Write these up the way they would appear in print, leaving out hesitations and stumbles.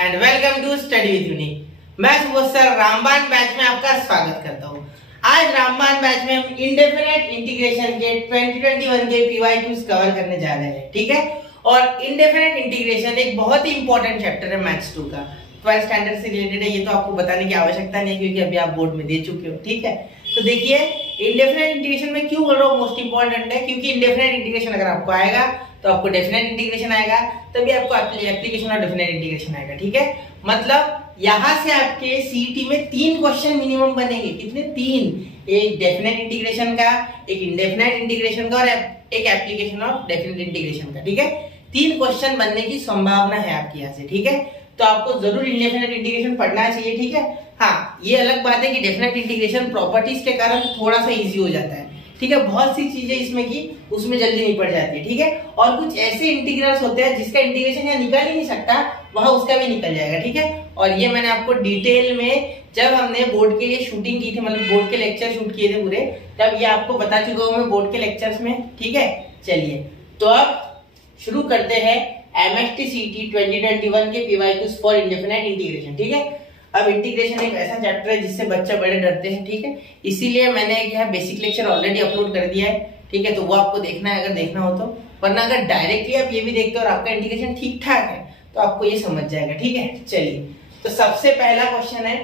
And welcome to study with Unique. मैं Subodh sir रामबाण batch में आपका स्वागत करता हूँ। आज रामबाण बैच में हम इंडेफिनेट इंटीग्रेशन के 2021 के पीवाईक्यूज कवर करने जा रहे हैं, ठीक है। और इंडेफिनेट इंटीग्रेशन एक बहुत ही इंपॉर्टेंट चैप्टर है मैथ्स 2 का, 12th स्टैंडर्ड से रिलेटेड है। ये तो आपको बताने की आवश्यकता नहीं क्योंकि अभी आप बोर्ड में दे चुके हो, ठीक है। तो देखिए इंडेफिनेट इंटीग्रेशन में क्यों बोल रहा हूँ मोस्ट इंपॉर्टेंट है, क्योंकि इंडेफिनेट इंटीग्रेशन अगर आपको आएगा तो आपको डेफिनेट इंटीग्रेशन आएगा, तभी आपको एप्लीकेशन और डेफिनेट इंटीग्रेशन आएगा, ठीक है। मतलब यहां से आपके सीईटी में 3 क्वेश्चन मिनिमम बनेंगे। कितने? 3। एक डेफिनेट इंटीग्रेशन का, एक इंडेफिनेट इंटीग्रेशन का और एक एप्लीकेशन ऑफ डेफिनेट इंटीग्रेशन का, ठीक है। 3 क्वेश्चन बनने की संभावना है आपकी यहाँ से, ठीक है। तो आपको जरूर इंडेफिनेट इंटीग्रेशन पढ़ना चाहिए, ठीक है। हाँ, ये अलग बात है कि डेफिनेट इंटीग्रेशन प्रॉपर्टीज के कारण थोड़ा सा इजी हो जाता है, ठीक है। बहुत सी चीजें इसमें की उसमें जल्दी निपट जाती है, ठीक है। और कुछ ऐसे इंटीग्रल्स होते हैं जिसका इंटीग्रेशन यहाँ निकाल ही नहीं सकता, वहां उसका भी निकल जाएगा, ठीक है। और ये मैंने आपको डिटेल में जब हमने बोर्ड के लिए शूटिंग की थी, मतलब बोर्ड के लेक्चर शूट किए थे पूरे, तब ये आपको बता चुका हूँ मैं बोर्ड के लेक्चर्स में, ठीक है। चलिए तो अब शुरू करते हैं एमएसटी सीईटी 2021 के पीवाईक्यूज फॉर इंडेफिनेट इंटीग्रेशन, ठीक है। अब इंटीग्रेशन एक ऐसा चैप्टर है जिससे बच्चे बड़े डरते हैं, ठीक है। इसीलिए मैंने यहाँ बेसिक लेक्चर ऑलरेडी अपलोड कर दिया है, ठीक है। तो वो आपको देखना है अगर देखना हो तो, वरना अगर डायरेक्टली आप ये भी देखते हो और आपका इंटीग्रेशन ठीक ठाक है तो आपको ये समझ जाएगा, ठीक है। चलिए तो सबसे पहला क्वेश्चन है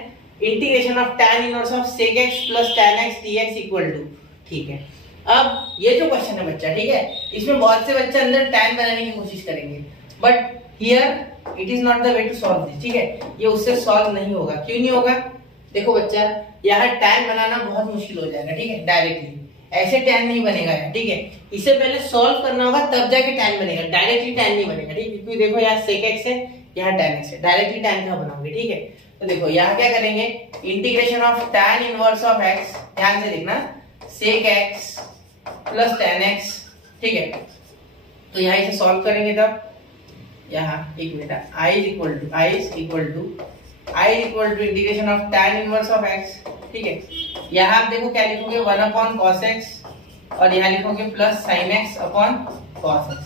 integration of tan inverse of sec x plus tan x dx equal to, ठीक है। अब ये जो क्वेश्चन है बच्चा, ठीक है, इसमें बहुत से बच्चे अंदर tan बनाने की कोशिश करेंगे, but here it is not the way to solve this, ठीक है। ये उससे सॉल्व नहीं होगा। क्यों नहीं होगा? देखो बच्चा, यहाँ tan बनाना बहुत मुश्किल हो जाएगा, ठीक है। डायरेक्टली ऐसे tan नहीं बनेगा, ठीक है। इसे पहले सॉल्व करना होगा तब जाके tan बनेगा, डायरेक्टली tan नहीं बनेगा, ठीक है। क्योंकि देखो यहाँ sec x है, यहाँ tan x है, डायरेक्टली tan का बनाओगे, ठीक है। तो देखो यहाँ क्या करेंगे, integration of tan inverse of x, ध्यान से देखना, sec x plus tan x, ठीक है। तो यहाँ इसे सॉल्व करेंगे तब यहाँ एक minute, i is equal to integration of tan inverse of x, ठीक है। यहाँ आप देखो क्या लिखोगे, 1 अपॉन cos x और यहाँ लिखोगे plus sin x upon cos x,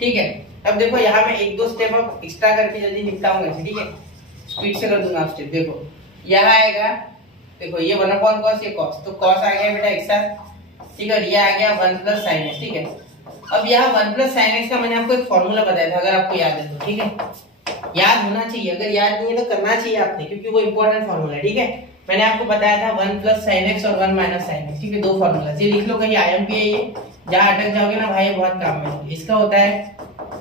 ठीक है। अब देखो यहाँ मैं 1-2 स्टेप अब एक्स्ट्रा करके जल्दी निपटाऊंगा इसे, ठीक है। स्पीड से कर दूंगा स्टेप। देखो यहाँ आएगा, देखो ये 1 अपॉन cos, ये cos, तो cos आ गया बेटा एक साथ, ठीक है। और ये आ गया 1 प्लस sin x, ठीक है। अब यहाँ 1 प्लस sin x का मैंने आपको एक फॉर्मूला बताया था, अगर आपको याद है तो, ठीक है। याद होना चाहिए, अगर याद नहीं है तो करना चाहिए आपने, क्योंकि वो इंपॉर्टेंट फॉर्मूला है, ठीक है। मैंने आपको बताया था 1 प्लस sin x और 1 माइनस sin x, ठीक है। 2 फॉर्मूला, ये लिख लो कहीं IMP है ये, जहाँ अटक जाओगे ना भाई बहुत काम में। इसका होता है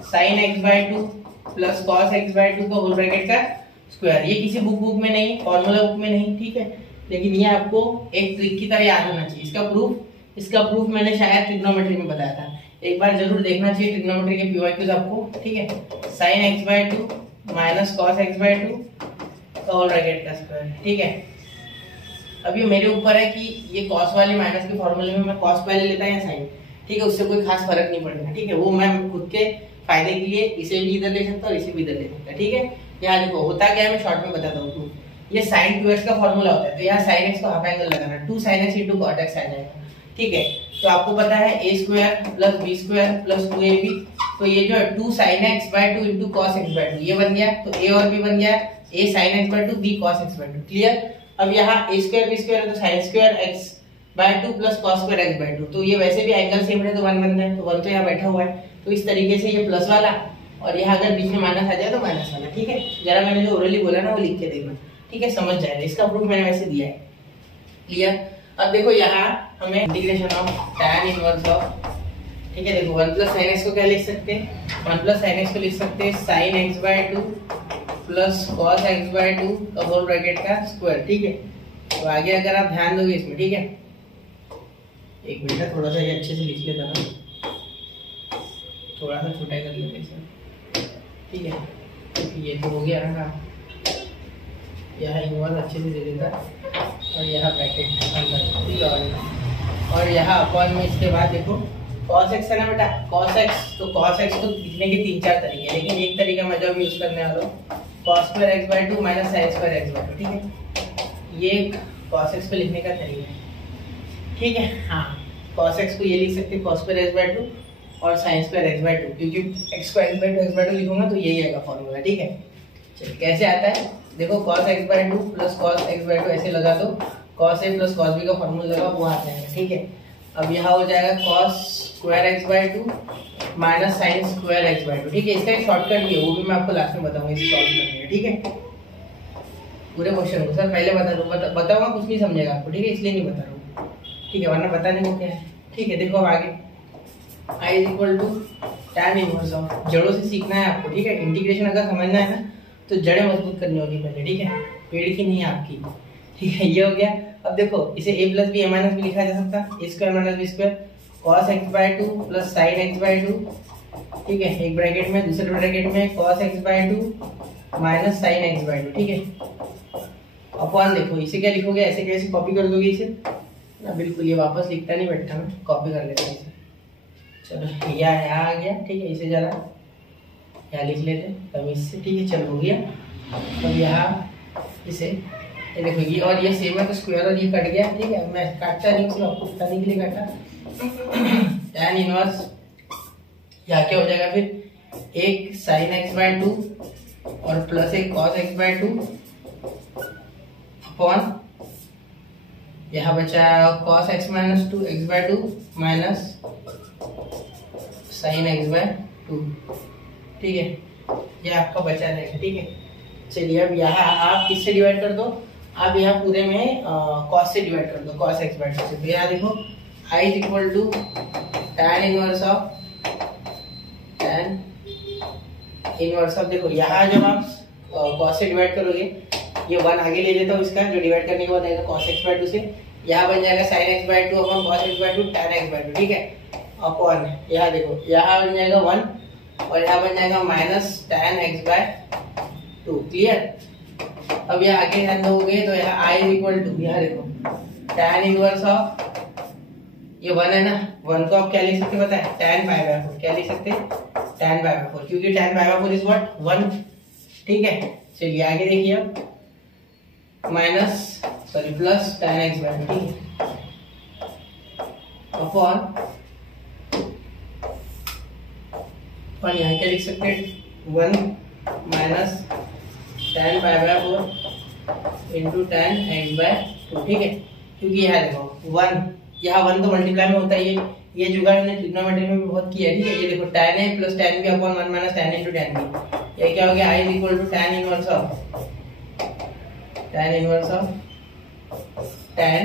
sin x/2 plus cos x/2 का होल ब्रैकेट का स्क्वायर। ये किसी बुक में नहीं, फॉर्मूला बुक में नहीं, ठीक है। लेकिन ये आपको एक ट्रिक की तरह याद होना चाहिए। इसका प्रूफ मैंने शायद ट्रिग्नोमेट्री में बताया था, एक बार जरूर देखना चाहिए ट्रिग्नोमेट्री के पीवाईक्यूज आपको, ठीक है। sin x/2 minus cos x/2 का होल ब्रैकेट का स्क्वायर, ठीक है। अब ये मेरे ऊपर है कि ये cos वाले माइनस के फॉर्मूले में मैं cos पहले लेता है या sin, ठीक है। उससे कोई खास फर्क नहीं पड़ेगा, ठीक है। वो मैं खुद के फायदे के लिए इसे भी इधर ले सकता और इसे भी इधर ले सकता, ठीक है। यहाँ देखो होता क्या है, मैं शॉर्ट में बताता हूँ। ये sin 2x का फॉर्मूला होता है, तो यहाँ sin x को हाफ एंगल लगाना, 2 sin x into cot x आ जाएगा, ठीक है। तो आपको पता है a square plus b square plus 2ab, तो ये जो है 2 sin x/2 into cos x/2 ये बन गया, तो a और b बन गया, a sin x/2 b cos x/2, clear. अब यहाँ a स्क्वायर b स्क्वायर है तो sin square x/2 plus cos square x/2, तो ये वैसे भी एंगल सेम है तो 1 बन है, तो 1 तो यहाँ बैठा हुआ है। तो इस तरीके से ये प्लस वाला और यहाँ अगर बीच में माइनस आ जाए तो माइनस वाला, ठीक है। जरा मैंने जो ओरली बोला ना वो लिख के देखना, ठीक है, समझ जाएगा। इसका प्रूफ मैंने वैसे दिया है, क्लियर। अब देखो यहाँ हमें integration of tan inverse of, ठीक है। देखो 1 प्लस sin x को क्या लिख सकते हैं, 1 प्लस sin x को लिख सकते हैं sin x/2 plus cos x/2 का होल ब्रैकेट का स्क्वायर, ठीक है। तो आगे अगर आप ध्यान दोगे इसमें, ठीक है, एक मिनट थोड़ा सा ये अच्छे से लिख लेता ना, थोड़ा सा छोटा कर लेते इसे, ठीक है। ये तो हो गया ना, यहाँ इनवर्स अच्छे से दे देता और यहाँ ब्रैकेट अंदर, ठीक है। और यहाँ अपॉन में इसके बाद देखो cos x है ना बेटा, cos x, तो cos x को लिखने के 3-4 तरीके हैं, लेकिन एक तरीका मैं जो यूज करने वाला हूँ cos square x/2 minus sin square x/2, ठीक है। ये cos x को लिखने का तरीका है, ठीक है। हाँ, cos x को ये लिख सकते हैं cos स्क्वायर x/2 और sin स्क्वायर x/2, क्योंकि x स्क्वायर x/2 लिखूंगा तो यही आएगा फॉर्मूला, ठीक है। चलिए कैसे आता है देखो, cos x/2 plus cos x/2 ऐसे लगा दो, cos a plus cos b का फॉर्मूला लगा, वो आ जाएगा। ठीक है, अब यहाँ हो जाएगा cos square x/2 minus sine square x/2। ठीक है, इसका एक शॉर्टकट भी है, वो भी मैं आपको लास्ट में बताऊंगा इसे सॉल्व करने का। ठीक है, पूरे क्वेश्चन को सर पहले बताऊंगा, कुछ नहीं समझेगा आपको। ठीक है, इसलिए नहीं बता रहा हूँ। ठीक है, वरना बताने को क्या है। ठीक है, देखो अब आगे I equal to tan inverse of, जड़ों से सीखना है आपको। ठीक है, इंटीग्रेशन अगर समझना है ना तो जड़ें मजबूत करनी होगी पहले। ठीक है, पेड़ की नहीं आपकी। ठीक है, ये हो गया। अब देखो इसे a plus B A minus भी लिखा जा सकता है, a square minus B square cos x/2 plus sin x/2। ठीक है, एक ब्रैकेट में, दूसरे ब्रैकेट में cos x/2 minus sin x/2। ठीक है, अपॉन देखो इसे क्या लिखोगे, ऐसे कैसे कॉपी कर दोगे इसे ना, बिल्कुल ये वापस लिखता नहीं बैठा, मैं कॉपी कर लेता हूँ इसे। चलो यहाँ आ गया। ठीक है, इसे जरा यहाँ लिख लेते हैं तमीज से। ठीक है, चलो हो गया। अब यहाँ इसे ये देखो, ये और ये सेम है तो स्क्वायर और ये कट गया। ठीक है, मैं काटता नहीं, सिर्फ आपको बताने के लिए काटा। tan इनवर्स यहाँ क्या हो जाएगा फिर, एक sin x/2 और प्लस एक cos x/2 अपॉन यहाँ बचा cos x minus 2 x/2 minus sin x/2। ठीक है, ये आपका बचा रहेगा। ठीक है, चलिए अब यहाँ आप किससे डिवाइड कर दो, आप यहाँ पूरे में cos से डिवाइड कर दो, cos x/2 से। तो यहाँ देखो I equal to tan inverse of देखो यहाँ जब आप cos से डिवाइड करोगे, ये 1 आगे ले लेता हूँ इसका, जो डिवाइड करने के बाद आएगा cos x/2 से, यहाँ बन जाएगा sin x/2 upon cos x/2 tan x/2। ठीक है, अपॉन यहाँ देखो यहाँ बन जाएगा 1 और यहाँ बन जाएगा माइनस tan x/2। क्लियर, अब यहाँ आगे ध्यान दोगे तो यहाँ I इक्वल टू, यहाँ देखो tan इनवर्स ऑफ, ये 1 है ना, 1 को आप क्या लिख सकते पता है, tan π/4। क्या लिख सकते हैं, tan π/4, क्योंकि tan π/4 इज व्हाट 1। ठीक है, चलिए आगे देखिए अब माइनस प्लस tan x/2। ठीक है, अपॉन यहाँ क्या लिख सकते हैं, 1 minus tan π/4 into tan x/2। ठीक है, क्योंकि यहाँ देखो 1, यहाँ 1 तो मल्टीप्लाई में होता है, ये जुगाड़ हमने ट्रिग्नोमेट्री में भी बहुत किया है। ठीक है, ये देखो tan a plus tan b upon 1 minus tan into tan b, ये क्या हो गया, I equal to tan inverse of tan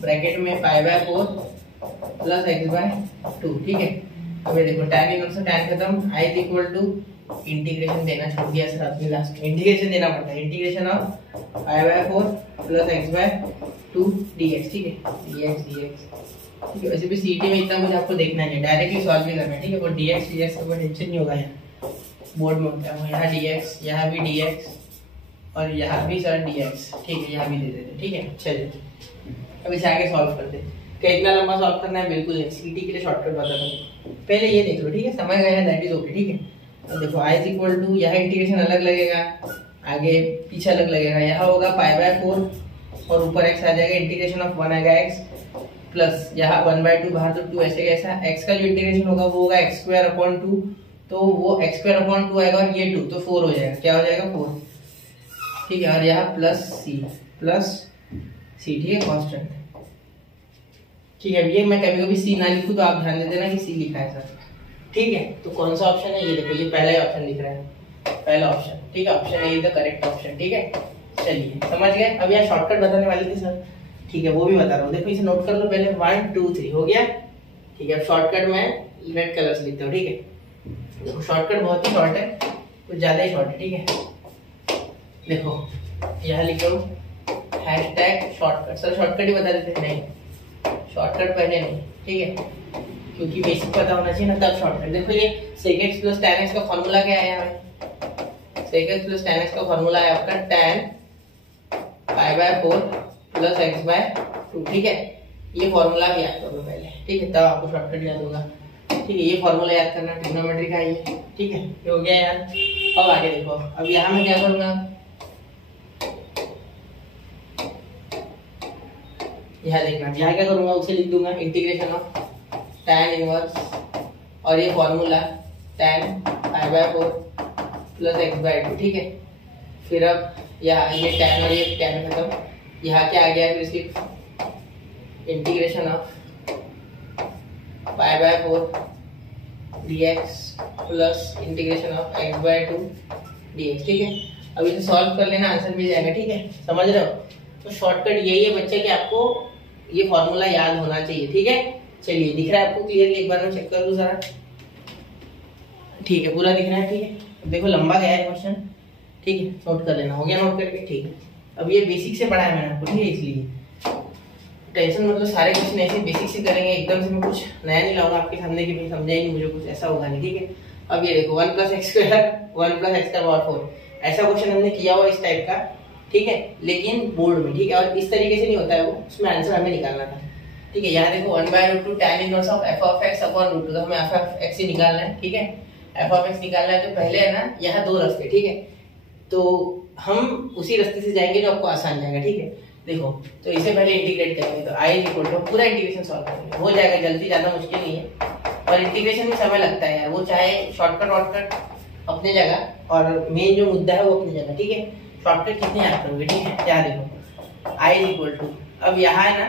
bracket में π/4 प्लस x/2। ठीक है, अब ये देखो tan इनवर्स ऑफ tan खत्म, I इक्वल टू इंटीग्रेशन देना छोड़ दिया सर आपने, लास्ट में इंटीग्रेशन देना पड़ता है, integration of π/4 plus x/2 dx। ठीक है, dx। ठीक है, वैसे भी सीटी में इतना कुछ आपको देखना नहीं है, डायरेक्टली सॉल्व भी करना है। ठीक है, वो dx का कोई टेंशन नहीं होगा, यहाँ बोर्ड में होता है, यहाँ dx, यहाँ भी dx और यहाँ भी सर dx। ठीक है, यहाँ भी दे देते। ठीक है, चलिए अब इसे आगे सॉल्व करते हैं। क्या इतना लंबा सॉल्व करना है, बिल्कुल नहीं, सीटी के लिए शॉर्टकट बता दूँ, पहले ये देख लो। ठीक है, समझ गए, दैट इज ओके। ठीक है, तो देखो I इक्वल टू, यहाँ इंटीग्रेशन अलग लगेगा, आगे पीछे अलग लगेगा, यहाँ होगा π/4 और ऊपर x आ जाएगा, इंटीग्रेशन ऑफ 1 आएगा x प्लस यहाँ 1/2 बाहर तो 2 ऐसे कैसा, x का जो इंटीग्रेशन होगा वो होगा x² अपॉन 2, तो वो x² अपॉन 2 आएगा और ये 2 तो 4 हो जाएगा। क्या हो जाएगा, 4। ठीक है, और यहाँ प्लस c। ठीक है, कांस्टेंट। ठीक है, ये मैं कभी कभी c ना लिखूं तो आप ध्यान दे देना कि c लिखा है सर। ठीक है, तो कौन सा ऑप्शन है, ये देखो, ये पहला ही ऑप्शन दिख रहा है, पहला ऑप्शन। ठीक है, option A is the correct option. ठीक है, चलिए समझ गए। अब यहाँ शॉर्टकट बताने वाले थे सर, ठीक है, वो भी बता रहा हूँ। देखो इसे नोट कर लो पहले, 1 2 3 हो गया। ठीक है, अब शॉर्टकट में रेड कलर से लिखते हो। ठीक है, देखो शॉर्टकट बहुत ही शॉर्ट है, कुछ ज्यादा ही शॉर्ट है। ठीक है, देखो यहाँ लिख लो #शॉर्टकट। सर शॉर्टकट ही बता देते, नहीं शॉर्टकट पहले नहीं। ठीक है, क्योंकि बेसिक पता होना चाहिए ना, तब शॉर्टकट। देखो ये sec x plus tan x का फॉर्मूला क्या है, यहाँ sec x plus tan x का फॉर्मूला है आपका tan π/4 प्लस x/2। ठीक है, ये फॉर्मूला भी याद कर लो पहले। ठीक है, तब आपको शॉर्टकट याद होगा। ठीक है, ये फॉर्मूला याद करना, ट्रिग्नोमेट्री का ये। ठीक है, ये हो गया यार। अब आगे देखो, अब यहाँ मैं क्या करूंगा, यहाँ देखना, यहाँ क्या करूंगा, उसे लिख दूंगा इंटीग्रेशन ऑफ tan इनवर्स और ये फॉर्मूला tan π/4 प्लस x/2। ठीक है, फिर अब यहाँ ये tan और ये tan खत्म, यहाँ क्या आ गया फिर सिर्फ integration of π/4 dx plus integration of x/2 dx। ठीक है, अब इसे सॉल्व कर लेना, आंसर मिल जाएगा। ठीक है, समझ रहे हो? तो शॉर्टकट यही है बच्चे कि आपको ये फॉर्मूला याद होना चाहिए। ठीक है, चलिए दिख रहा है आपको क्लियरली? एक बार मैं चेक कर लूँ जरा। ठीक है, पूरा दिख रहा है। ठीक है, देखो लंबा गया है क्वेश्चन। ठीक है, नोट कर लेना। हो गया नोट करके? ठीक है, अब ये बेसिक से पढ़ा है मैंने आपको। ठीक है, इसलिए टेंशन मतलब सारे क्वेश्चन ऐसे बेसिक से करेंगे, एकदम से मैं कुछ नया नहीं लाऊंगा आपके सामने कि भाई समझा ही नहीं मुझे कुछ, ऐसा होगा नहीं। ठीक है, अब ये देखो 1 + x² 1 + x⁴ ऐसा क्वेश्चन हमने किया हुआ इस टाइप का। ठीक है, लेकिन बोर्ड में। ठीक है, और इस तरीके से नहीं होता है वो, उसमें आंसर हमें निकालना था। ठीक है, यहाँ देखो 1/√2 tan इनवर्स ऑफ f(x)/√2, हमें f(x) ही निकालना है। ठीक है, f(x) निकालना है तो पहले है ना यहाँ दो रास्ते। ठीक है, तो हम उसी रास्ते से जाएंगे जो आपको आसान जाएगा। ठीक है, देखो तो इसे पहले इंटीग्रेट करेंगे, तो आई इक्वल टू पूरा इंटीग्रेशन सॉल्व करेंगे, हो जाएगा जल्दी, ज्यादा मुश्किल नहीं है। और इंटीग्रेशन में समय लगता है यार, वो चाहे शॉर्टकट वॉर्टकट अपने जगह और मेन जो मुद्दा है वो अपनी जगह। ठीक है, शॉर्टकट कितने याद करोगे? ठीक है, क्या देखो आई इक्वल टू, अब यहाँ है ना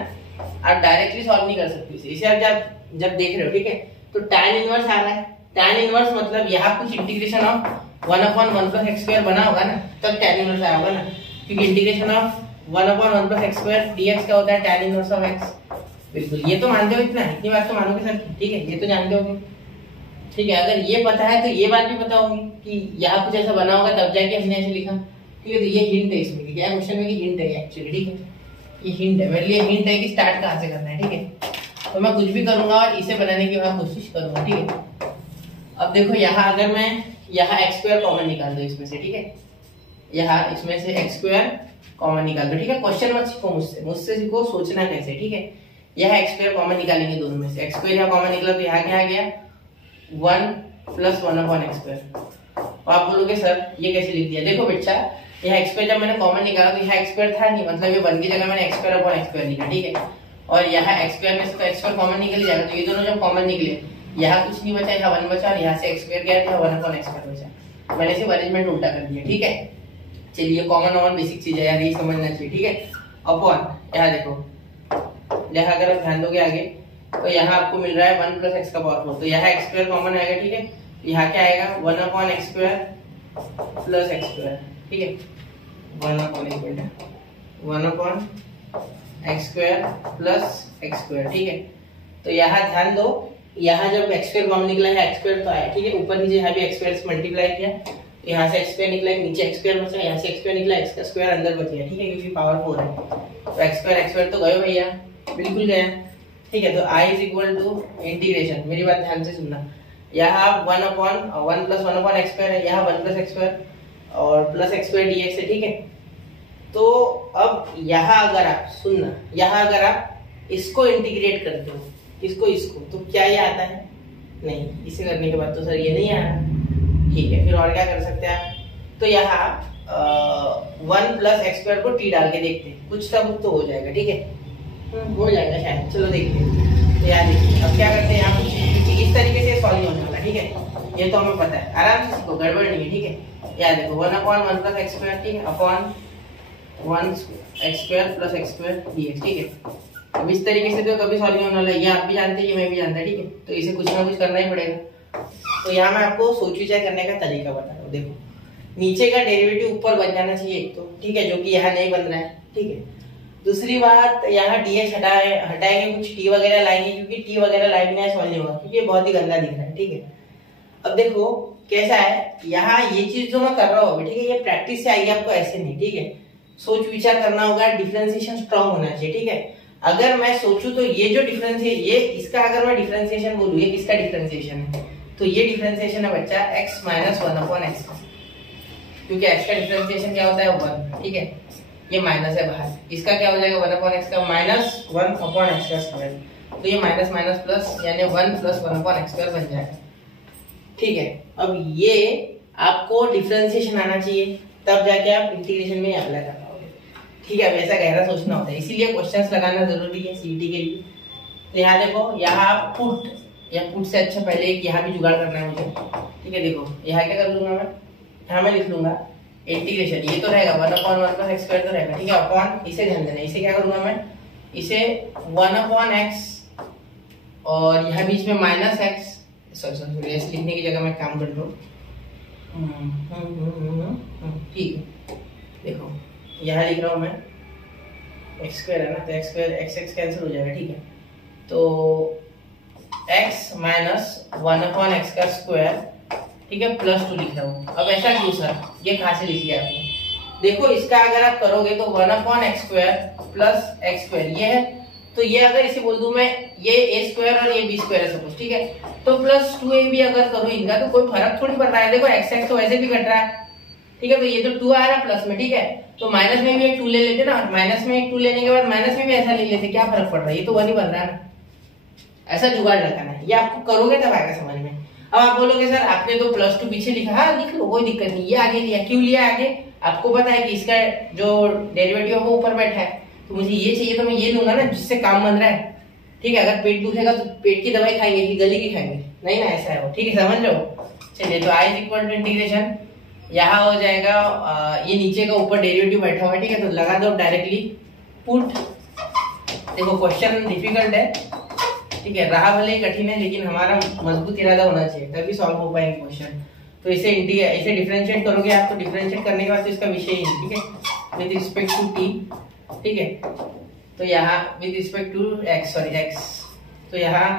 आप डायरेक्टली सॉल्व नहीं कर सकते इसे आप जब देख रहे हो। ठीक है, तो tan इनवर्स आ रहा है, tan इनवर्स मतलब यहाँ कुछ इंटीग्रेशन ऑफ 1/1 + x² बना होगा ना, तब tan इनवर्स आया होगा ना, क्योंकि इंटीग्रेशन ऑफ 1/1 + x² dx क्या होता है? tan inverse of x। बिल्कुल, ये तो मानते हो, इतनी बात तो मानोगे सर। ठीक है, ये तो जानते होगे। ठीक है, अगर ये पता है तो ये बात भी पता होगी कि यहाँ कुछ ऐसा बना होगा तब जाके हमने ऐसे लिखा। ठीक है, तो ये हिंट है इसमें, क्या क्वेश्चन में कि हिंट है एक्चुअली। ठीक है, ये हिंट है, मेरे लिए हिंट है कि स्टार्ट कहाँ से करना है। ठीक है, तो मैं कुछ भी करूंगा और इसे बनाने की मैं कोशिश करूंगा। ठीक है, अब देखो यहाँ अगर मैं यहाँ x² कॉमन निकाल दूं इसमें से। ठीक है, यहाँ इसमें से x² कॉमन निकाल दो। ठीक है, क्वेश्चन मत सीखो मुझसे सीखो सोचना कैसे। ठीक है, यहाँ x² कॉमन निकालेंगे दोनों में से, x² यहाँ कॉमन निकला तो यहाँ क्या आ गया 1 + 1/x²। और आप बोलोगे सर ये कैसे लिख दिया? देखो बच्चा, यहाँ x² जब मैंने कॉमन निकाला तो यहाँ x² था नहीं, मतलब ये 1 की जगह मैंने x²/x² लिखा। ठीक है, और यहाँ x² में से तो x² कॉमन निकल जाएगा, तो ये दोनों जब कॉमन निकले यहाँ कुछ नहीं बचा, यहाँ 1 बचा और यहाँ से x² गया, यहाँ 1/x² बचा। मैंने सिर्फ अरेंजमेंट उल्टा कर दिया। ठीक है, चलिए कॉमन बेसिक चीज है यार, ये समझना चाहिए। ठीक है, अपॉन यहाँ देखो, यहाँ अगर आप ध्यान दोगे आगे तो यहाँ आपको मिल रहा है 1 + x⁴, तो यहाँ x² कॉमन आएगा। ठीक है, यहाँ क्या आएगा 1/x² + x²। ठीक है, 1/x² + x²। ठीक है, तो यहाँ ध्यान दो, यहाँ जब x² कॉमन निकला है x² तो आया। ठीक है, ऊपर नीचे यहाँ भी x² से मल्टीप्लाई किया, यहाँ से x² निकला, नीचे x² बचा, यहाँ से x² निकला, x² अंदर बच गया। ठीक है, क्योंकि पावर 4 है, तो x² तो गए भैया, बिल्कुल गया। ठीक है, तो I = इंटीग्रेशन, मेरी बात ध्यान से सुनना, यहाँ 1/1 + 1/x² है, यहाँ 1 + x² और प्लस x² dx है। ठीक है, तो अब यहाँ अगर आप सुनना, यहाँ अगर आप इसको इंटीग्रेट करते हो, इसको तो क्या ये आता है? नहीं, इसे करने के बाद तो सर ये नहीं आया। ठीक है, फिर और क्या कर सकते हैं आप? तो यहाँ 1 + x² को t डाल के देखते हैं, कुछ तो हो जाएगा। ठीक है, हो जाएगा शायद, चलो देखते हैं। तो यार देखिए अब क्या करते हैं यहाँ, इस तरीके से सॉल्व होने वाला। ठीक है, ये तो हमें पता है, आराम से सीखो, गड़बड़ नहीं है। ठीक है, यार देखो 1/1 + x²। ठीक है, अपॉन 1x² + x² dx। ठीक है, अब इस तरीके से तो कभी सॉल्व नहीं होने वाला, ये आप भी जानते हैं, ये मैं भी जानता है। ठीक है, तो इसे कुछ ना कुछ करना ही पड़ेगा। तो यहाँ मैं आपको सोच विचार करने का तरीका बता रहा हूँ। देखो, नीचे का डेरिवेटिव ऊपर बन जाना चाहिए एक तो। ठीक है, जो कि यहाँ नहीं बन रहा है। ठीक है, दूसरी बात, यहाँ dx हटाएंगे, कुछ t वगैरह लाएंगे, क्योंकि t वगैरह लाइन में सॉल्व नहीं होगा, क्योंकि ये बहुत ही गंदा दिख रहा है। ठीक है, अब देखो कैसा है, यहाँ ये चीज जो मैं कर रहा हूँ, ठीक है, ये प्रैक्टिस से आई है, आपको ऐसे नहीं। ठीक है, सोच विचार करना होगा, डिफरेंशिएशन स्ट्रांग होना चाहिए। ठीक है, अगर मैं सोचूं तो ये जो डिफरेंस है, ये इसका अगर मैं डिफरेंशिएशन बोलूं, ये किसका डिफरेंशिएशन है, तो ये डिफरेंशिएशन है बच्चा x - 1/x, क्योंकि x का डिफरेंशिएशन क्या होता है 1। ठीक है, ये माइनस है बाहर, इसका क्या हो जाएगा 1/x का -1/x²। तो ये माइनस माइनस प्लस यानी 1 + 1/x² बन जाएगा। ठीक है, अब ये आपको डिफरेंशिएशन आना चाहिए, तब जाके आप इंटीग्रेशन में अप्लाई कर पाओगे। ठीक है, अब ऐसा गहरा सोचना होता है, इसीलिए क्वेश्चंस लगाना जरूरी है सीईटी के लिए। तो यहाँ देखो, यहाँ पुट से अच्छा पहले एक यहाँ भी जुगाड़ करना है मुझे। ठीक है, देखो यहाँ क्या कर लूंगा मैं, यहाँ मैं लिख लूंगा इंटीग्रेशन ये तो रहेगा 1/1 प्लस एक्स स्क्वायर तो रहेगा, ठीक है, अपॉन इसे ध्यान देना, इसे क्या करूंगा मैं, इसे 1/x और यहाँ बीच में माइनस एक्स, सॉरी ऐसे लिखने की जगह मैं काम कर लूँ, ठीक है, देखो यहाँ लिख रहा हूँ मैं एक्स स्क्वायर है ना, तो x square x x cancel हो जाएगा, ठीक है, तो x माइनस 1/x का स्क्वायर, ठीक है, प्लस 2 लिख रहा हूँ। अब ऐसा क्यों सर, ये कहाँ से लिख लिया आपने, देखो इसका अगर आप करोगे तो 1/x square plus x square ये है, तो ये अगर इसे बोल दूं मैं, ये a स्क्वायर और ये b स्क्वायर है सपोज, ठीक है, तो प्लस 2ab अगर करो इनका तो कोई फर्क थोड़ी पड़ रहा है, देखो x x तो वैसे भी कट रहा है, ठीक है, तो ये तो 2 आ रहा है प्लस में, ठीक है, तो माइनस में भी एक 2 ले लेते ना, माइनस में एक 2 लेने के बाद माइनस में भी ऐसा ले लेते, क्या फर्क पड़ रहा है, ये तो 1 ही बन रहा है ना, ऐसा जुगाड़ लगाना है, ये आपको करोगे तब आएगा समझ में। अब आप बोलोगे सर आपने तो प्लस 2 पीछे लिखा, हाँ लिख लो कोई दिक्कत नहीं, ये आगे लिया, क्यों लिया आगे, आपको पता है कि इसका जो डेरिवेटिव है वो ऊपर बैठा है, तो मुझे ये चाहिए तो मैं ये लूंगा ना जिससे काम बन रहा है, ठीक है, अगर पेट दुखेगा तो पेट की दवाई खाएंगे कि गले की खाएंगे, नहीं ना, ऐसा है वो, ठीक है, समझ रहे हो। चलिए तो i इक्वल टू इंटीग्रेशन यहाँ हो जाएगा, ये नीचे का ऊपर डेरिवेटिव बैठा हुआ है, ठीक है, तो लगा दो डायरेक्टली पुट, देखो क्वेश्चन डिफिकल्ट है, ठीक है, रहा भले ही कठिन है लेकिन हमारा मजबूत इरादा होना चाहिए तभी सॉल्व हो पाएंगे क्वेश्चन। तो इसे डिफरेंशिएट करोगे आप, तो डिफरेंशिएट करने के बाद तो इसका विषय ही नहीं, ठीक है, विद रिस्पेक्ट टू टी, ठीक है, तो यहाँ with respect to x, sorry x, तो यहाँ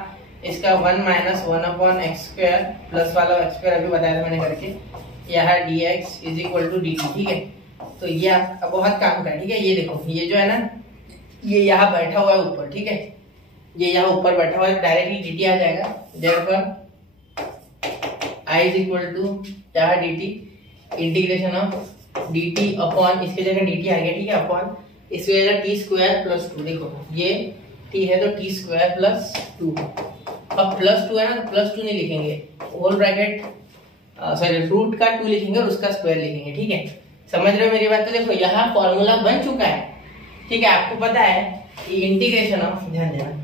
इसका 1 माइनस 1/x स्क्वायर प्लस वाला x स्क्वायर अभी बताया था मैंने करके, यहाँ dx is equal to dt, ठीक है, तो ये आप बहुत काम का, ठीक है, ये देखो ये जो है ना ये यहाँ बैठा हुआ है ऊपर, ठीक है, ये यहाँ ऊपर बैठा हुआ है, डायरेक्टली dt आ जाएगा, therefore i is equal to यहाँ dt integration of dt upon, इसके जगह dt आ गया, ठीक है, अपॉन इसकी जगह t स्क्वायर प्लस 2, देखो ये t है तो t स्क्वायर प्लस 2, अब प्लस 2 है ना तो प्लस 2 नहीं लिखेंगे, होल ब्रैकेट सॉरी रूट का 2 लिखेंगे और उसका स्क्वायर लिखेंगे, ठीक है, समझ रहे हो मेरी बात। तो देखो यहाँ फॉर्मूला बन चुका है, ठीक है, आपको पता है कि इंटीग्रेशन ऑफ, ध्यान देना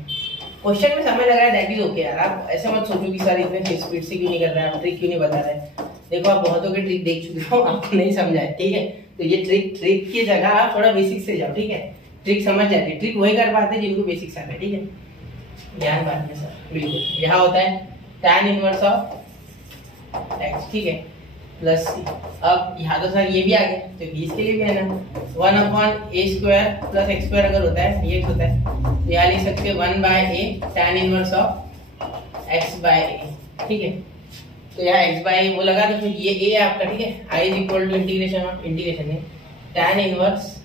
क्वेश्चन में समय लग रहा है दैट इज ओके यार, आप ऐसे मत सोचो कि सर इतने स्पीड से क्यों नहीं कर रहा है, आप ट्रिक क्यों नहीं बता रहे, देखो आप बहुतों के ट्रिक देख चुके हो, आपको नहीं समझा है, ठीक है, तो ये ट्रिक की जगह आप थोड़ा बेसिक से जाओ, ठीक है, ट्रिक समझ जाते, ट्रिक वही कर पाते हैं जिनको बेसिक्स आता है, ठीक है, ध्यान बात है सर, बिल्कुल। यहाँ होता है tan इनवर्स ऑफ x, ठीक है, प्लस c, अब यहाँ तो सर ये भी आ गया तो इसके लिए भी है ना 1/a square plus x square अगर होता है ये होता है, तो यहाँ लिख सकते हैं 1/a tan inverse of x/a, ठीक है, तो यहाँ x/a वो लगा, तो फिर ये a है आपका, ठीक है, i is equal to integration of, integration है tan इनवर्स,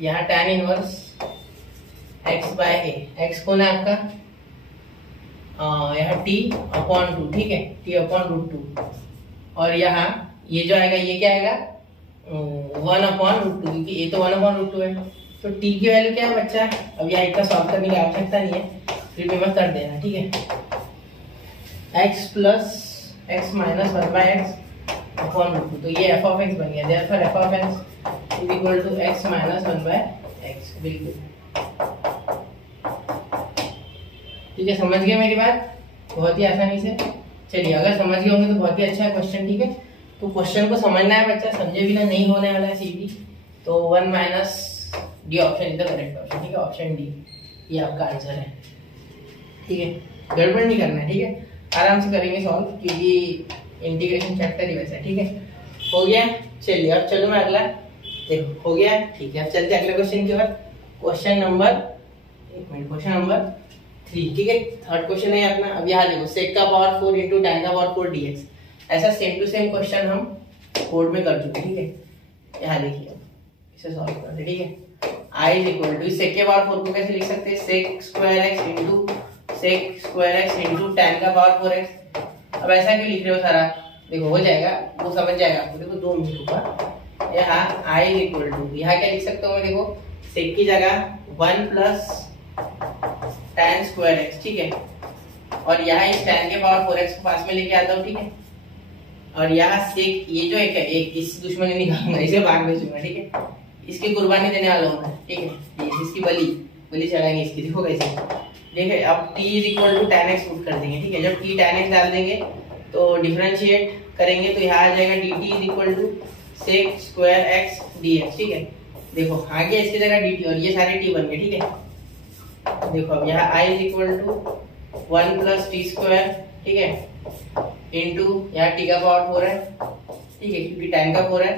यहाँ tan इनवर्स x/a, x कौन है आपका, यहाँ t अपॉन 2, ठीक है, t अपॉन √2, और यहाँ ये जो आएगा ये क्या आएगा 1/√2, क्योंकि ये तो 1/√2 है, तो t की वैल्यू क्या है बच्चा, अब यहाँ इतना सॉल्व करने की आवश्यकता नहीं है, फिर भी मैं कर देना, ठीक है, x plus x minus 1/x upon √2, तो ये f ऑफ x बन गया, therefore f of x is equal to x minus 1/x, बिल्कुल, ठीक है, समझ गए मेरी बात, बहुत ही आसानी से। चलिए अगर समझ गए होंगे तो बहुत ही अच्छा है क्वेश्चन, ठीक है, तो क्वेश्चन को समझना है बच्चा, समझे बिना नहीं होने वाला है सीधी, तो 1 minus D option is the correct option, ठीक है, ऑप्शन डी ये आपका आंसर है, ठीक है, गड़बड़ नहीं करना है, ठीक है, आराम से करेंगे सॉल्व, क्योंकि इंटीग्रेशन चैप्टर ही वैसा है, ठीक है, हो गया। चलिए अब चलो मैं अगला, देखो हो गया, ठीक है, अब चलते हैं अगले क्वेश्चन की ओर, क्वेश्चन नंबर 3, ठीक है, थर्ड क्वेश्चन है अपना। अब यहाँ देखो sec का पावर 4 इंटू tan का पावर 4 dx, ऐसा सेम टू सेम क्वेश्चन हम कोड में कर चुके, ठीक है, यहाँ देखिए इसे सॉल्व करते, ठीक है, i is equal to sec के पावर 4 को कैसे लिख सकते हैं, sec square x into tan का पावर 4x, अब ऐसा क्यों लिख रहे हो सारा, देखो हो जाएगा, वो समझ जाएगा आपको, देखो 2 मिनट ऊपर, यहाँ i इज इक्वल टू, यहाँ क्या लिख सकता हूँ मैं, देखो sec की जगह 1 प्लस tan स्क्वायर x, ठीक है, और यहाँ इस tan के पावर 4x को पास में लेके आता हूँ, ठीक है, और यहाँ sec ये जो एक इस दुश्मनी निकालूंगा, इसे भाग भेजूंगा, ठीक है, इसकी कुर्बानी देने वाला हूँ मैं, ठीक है, ये इसकी बलि चढ़ाएंगे इसकी, देखो कैसे, ठीक है, अब t is equal to tan x put कर देंगे, ठीक है, जब t tan x डाल देंगे तो डिफरेंशिएट करेंगे तो यहाँ आ जाएगा dt is equal to sec square x dx। ठीक है, देखो आ गया इसकी जगह dt और ये सारे t बन गए। ठीक है, देखो अब यहाँ i is equal to 1 plus t square, ठीक है, इंटू यहाँ t का पावर 4 है, ठीक है, क्योंकि tan का 4 है।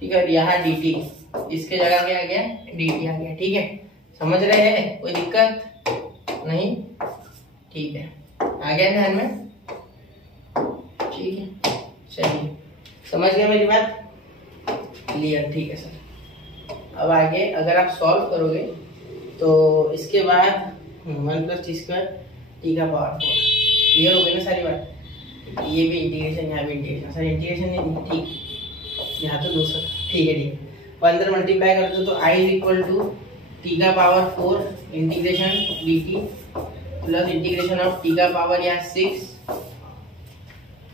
ठीक है, और यहाँ dt, इसके जगह क्या आ गया, dt आ गया। ठीक है, समझ रहे हैं, कोई दिक्कत नहीं? ठीक है, आ गया ध्यान में? ठीक है, चलिए समझ गए मेरी बात? क्लियर? ठीक है सर। अब आगे अगर आप सॉल्व करोगे तो इसके बाद 1 प्लस टी स्क्वायर टी का पावर 4, क्लियर हो गई ना सारी बात? ये भी इंटीग्रेशन, यहाँ भी इंटीग्रेशन, सर इंटीग्रेशन नहीं, ठीक, यहाँ तो दूसरा, ठीक है, ठीक है। अंदर मल्टीप्लाई कर दो तो i is equal to T का power 4 integration dt plus integration of T का पावर यहाँ 6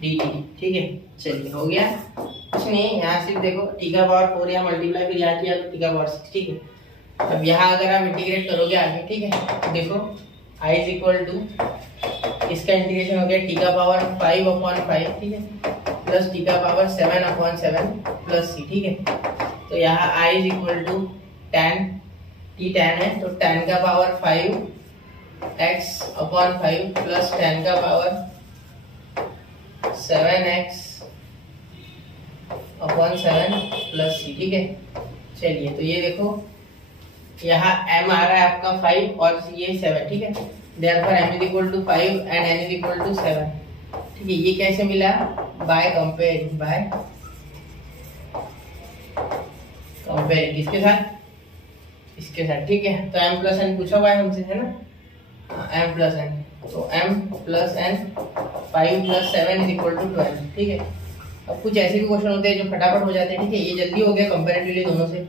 dt। ठीक है, चलिए हो गया। कुछ नहीं, यहाँ सिर्फ देखो टी का पावर 4 यहाँ मल्टीप्लाई, फिर यहाँ किया तो टी का पावर 6। ठीक है, अब यहाँ अगर आप इंटीग्रेट करोगे आगे, ठीक है, देखो i इज इक्वल टू, इसका इंटीग्रेशन हो गया टी का पावर 5/5, ठीक है, प्लस टी का पावर 7/7 प्लस c। ठीक है, तो यहाँ i is equal to tan, t tan है तो tan का पावर 5x/5 प्लस tan का पावर 7x/7 प्लस c। ठीक है, चलिए तो ये देखो यहाँ m आ रहा है आपका 5 और ये 7। ठीक है, therefore m is equal to 5 and n is equal to 7। ठीक है, ये कैसे मिला? बाय कंपेयरिंग, बाय कंपेयरिंग किसके साथ? इसके साथ। ठीक है, तो m प्लस n पूछा हुआ है हमसे, है ना? m प्लस n, तो m plus n 5 plus 7 is equal to 12। ठीक है, अब कुछ ऐसे भी क्वेश्चन होते हैं जो फटाफट हो जाते हैं। ठीक है, ये जल्दी हो गया कंपैरेटिवली दोनों से।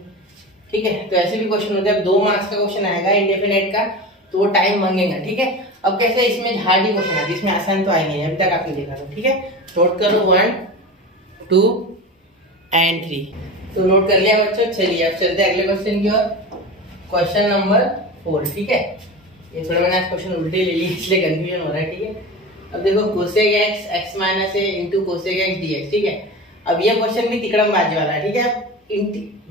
ठीक है, तो ऐसे भी क्वेश्चन होते हैं। अब 2 मार्क्स का क्वेश्चन आएगा इंडेफिनेट का, तो वो टाइम मांगेगा। ठीक है, अब कैसे इसमें हार्ड ही क्वेश्चन आते हैं, इसमें आसान तो आएंगे, अभी तक आपने देखा था। ठीक है, नोट करो 1 2 एंड 3। तो नोट कर लिया बच्चों, चलिए अब चलते हैं अगले क्वेश्चन की ओर। Question number 4। ठीक है, ये थोड़ा मैंने आज क्वेश्चन उल्टे ले लिए इसलिए कंफ्यूजन हो रहा है। ठीक है, अब देखो cosec x x minus a into cosec x dx। ठीक है, अब ये क्वेश्चन भी तिकड़मबाजी वाला है। ठीक है,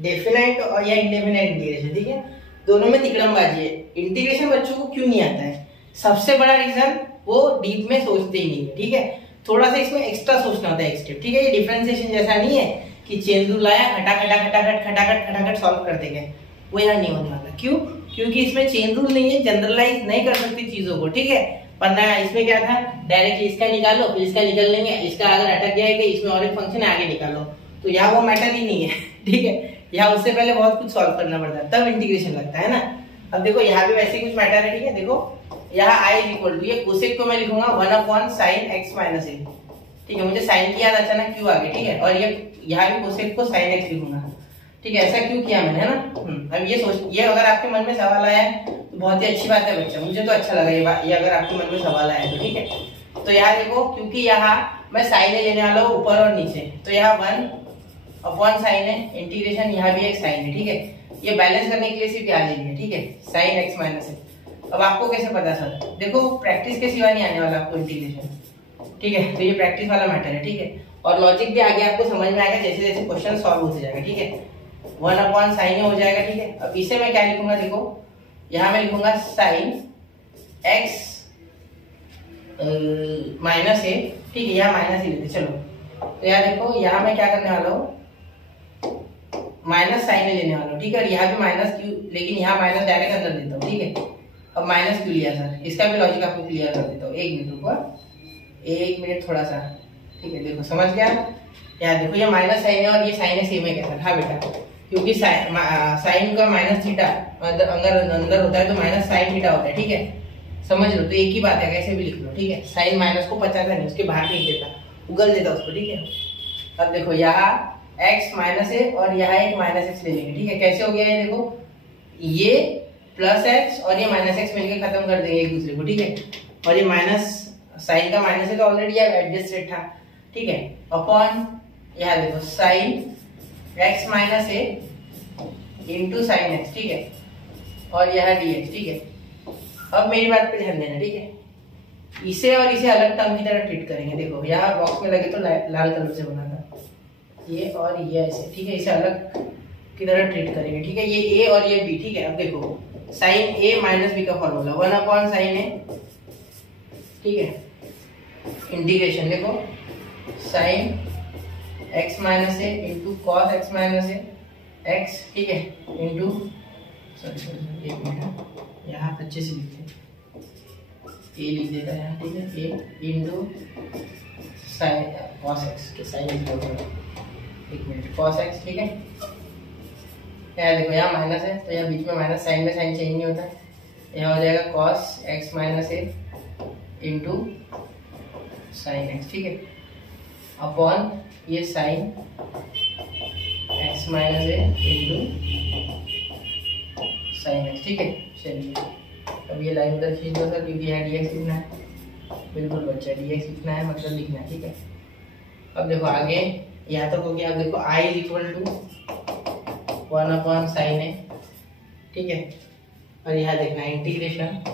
डेफिनेट और या इंडेफिनेट इंटीग्रेशन, ठीक है, दोनों में तिकड़मबाजी है। इंटीग्रेशन बच्चों को क्यों नहीं आता है? सबसे बड़ा रीजन वो डीप में सोचते ही नहीं है। ठीक है, थोड़ा सा इसमें एक्स्ट्रा सोचना होता है एक स्टेप। ठीक है, ये डिफरेंशिएशन जैसा नहीं है कि चेन रूल लाया खटाखट सॉल्व करते गए, वो यहाँ नहीं होने वाला। क्यों? क्योंकि इसमें चेन रूल नहीं है, जनरलाइज नहीं कर सकती चीजों को। ठीक है, वरना इसमें क्या था, डायरेक्टली इसका निकालो फिर इसका निकल लेंगे, इसका अगर अटक गया है कि इसमें और एक फंक्शन है आगे निकालो, तो यहाँ वो मैटर ही नहीं है। ठीक है, यहाँ उससे पहले बहुत कुछ सॉल्व करना पड़ता है, तब इंटीग्रेशन लगता है ना। अब देखो यहाँ भी वैसे कुछ मैटर है। ठीक है, देखो यहाँ i इज इक्वल टू, ये कोसेक को मैं लिखूंगा 1/sin x माइनस a। ठीक है, मुझे साइन की याद अचानक क्यों आ गई। ठीक है, और ये यहाँ भी कोसेक को sin x लिखूंगा। ठीक है, ऐसा क्यों किया मैंने, है ना? अब ये अगर आपके मन में सवाल आया है तो बहुत ही अच्छी बात है बच्चा, मुझे तो अच्छा लगा ये अगर आपके मन में सवाल आया तो। ठीक है, तो यहाँ देखो, क्योंकि यहाँ मैं साइन ए लेने वाला हूँ ऊपर और नीचे, तो यहाँ 1/sin है, इंटीग्रेशन यहाँ भी एक साइन है। ठीक है, ये बैलेंस करने के लिए सिर्फ यहाँ ले लिया। ठीक है, sin x माइनस है। अब आपको कैसे पता सर? देखो प्रैक्टिस के सिवा नहीं आने वाला आपको इंटीग्रेशन। ठीक है, तो ये प्रैक्टिस वाला मैटर है। ठीक है, और लॉजिक भी आगे आपको समझ में आएगा जैसे जैसे क्वेश्चन सॉल्व होते जाएगा। ठीक है, 1/sin हो जाएगा। ठीक है, अब इसे मैं क्या लिखूंगा, देखो यहाँ मैं लिखूंगा sin x माइनस ए। ठीक है, यहाँ माइनस ही लेते चलो। तो यहाँ देखो, यहाँ मैं क्या करने वाला हूँ, माइनस साइन लेने वाला हूँ। ठीक है, और यहाँ भी माइनस क्यू, लेकिन यहाँ माइनस डायरेक्ट अंदर देता हूँ। ठीक है, अब माइनस क्यू लिया सर, इसका भी लॉजिक आपको क्लियर कर देता हूँ। 1 मिनट रुको, 1 मिनट थोड़ा सा। ठीक है, देखो समझ गया। यहाँ देखो, ये माइनस साइन है और ये साइन है, सेम है क्या सर? हाँ बेटा, क्योंकि साइन का माइनस थीटा अंदर होता है तो माइनस साइन थीटा होता है। ठीक है, समझ लो, तो एक ही बात है, कैसे भी लिख लो। ठीक है, साइन माइनस को पचाता नहीं, उसके बाहर नहीं देता, उगल देता उसको। ठीक है, अब देखो यहाँ x माइनस है और यहाँ एक माइनस एक्स ले लेंगे। ठीक है, कैसे हो गया ये देखो, ये प्लस एक्स और ये माइनस एक्स मिलकर खत्म कर देंगे एक दूसरे को। ठीक है, और ये माइनस साइन का माइनस है तो ऑलरेडी एडजस्टेड था। ठीक है, अपॉन यहाँ देखो साइन x माइनस ए इंटू साइन एक्स। ठीक है, और यह dx। ठीक है, अब मेरी बात पे ध्यान देना। ठीक है, इसे और इसे अलग टर्म की तरह ट्रीट करेंगे। देखो यहाँ बॉक्स में लगे तो लाल कलर से बना था, ये और ये ऐसे, ठीक है, इसे अलग की तरह ट्रीट करेंगे, ठीक है। ये ए और ये बी, ठीक है। अब देखो साइन ए माइनस बी का फॉर्मूला 1/sin ए, ठीक है, इंटीग्रेशन देखो साइन x माइनस ए इंटू कॉस एक्स माइनस ए एक्स, ठीक है, इंटू सॉरी एक मिनट यहाँ अच्छे से लिखते हैं, ए लिख देता है यहाँ, ठीक है, ए इंटू साइन कॉस एक्स के साइन एक मिनट कॉस एक्स, ठीक है। यहाँ देखो यहाँ माइनस है तो यहाँ बीच में माइनस, साइन में साइन चेंज नहीं होता है, यहाँ हो जाएगा कॉस एक्स माइनस ए इंटू साइन एक्स, ठीक है, अपॉन ये साइन एक्स माइनस ए इंटू साइन एक्स, ठीक है। चलिए अब ये लाइन उधर खींच दो सर, क्योंकि यहाँ dx लिखना है, बिल्कुल बच्चा dx लिखना है मतलब लिखना है, ठीक है। अब देखो आगे यहाँ तक हो गया। अब देखो i is equal to 1/sin A, ठीक है, और यहाँ देखना है इंटीग्रेशन,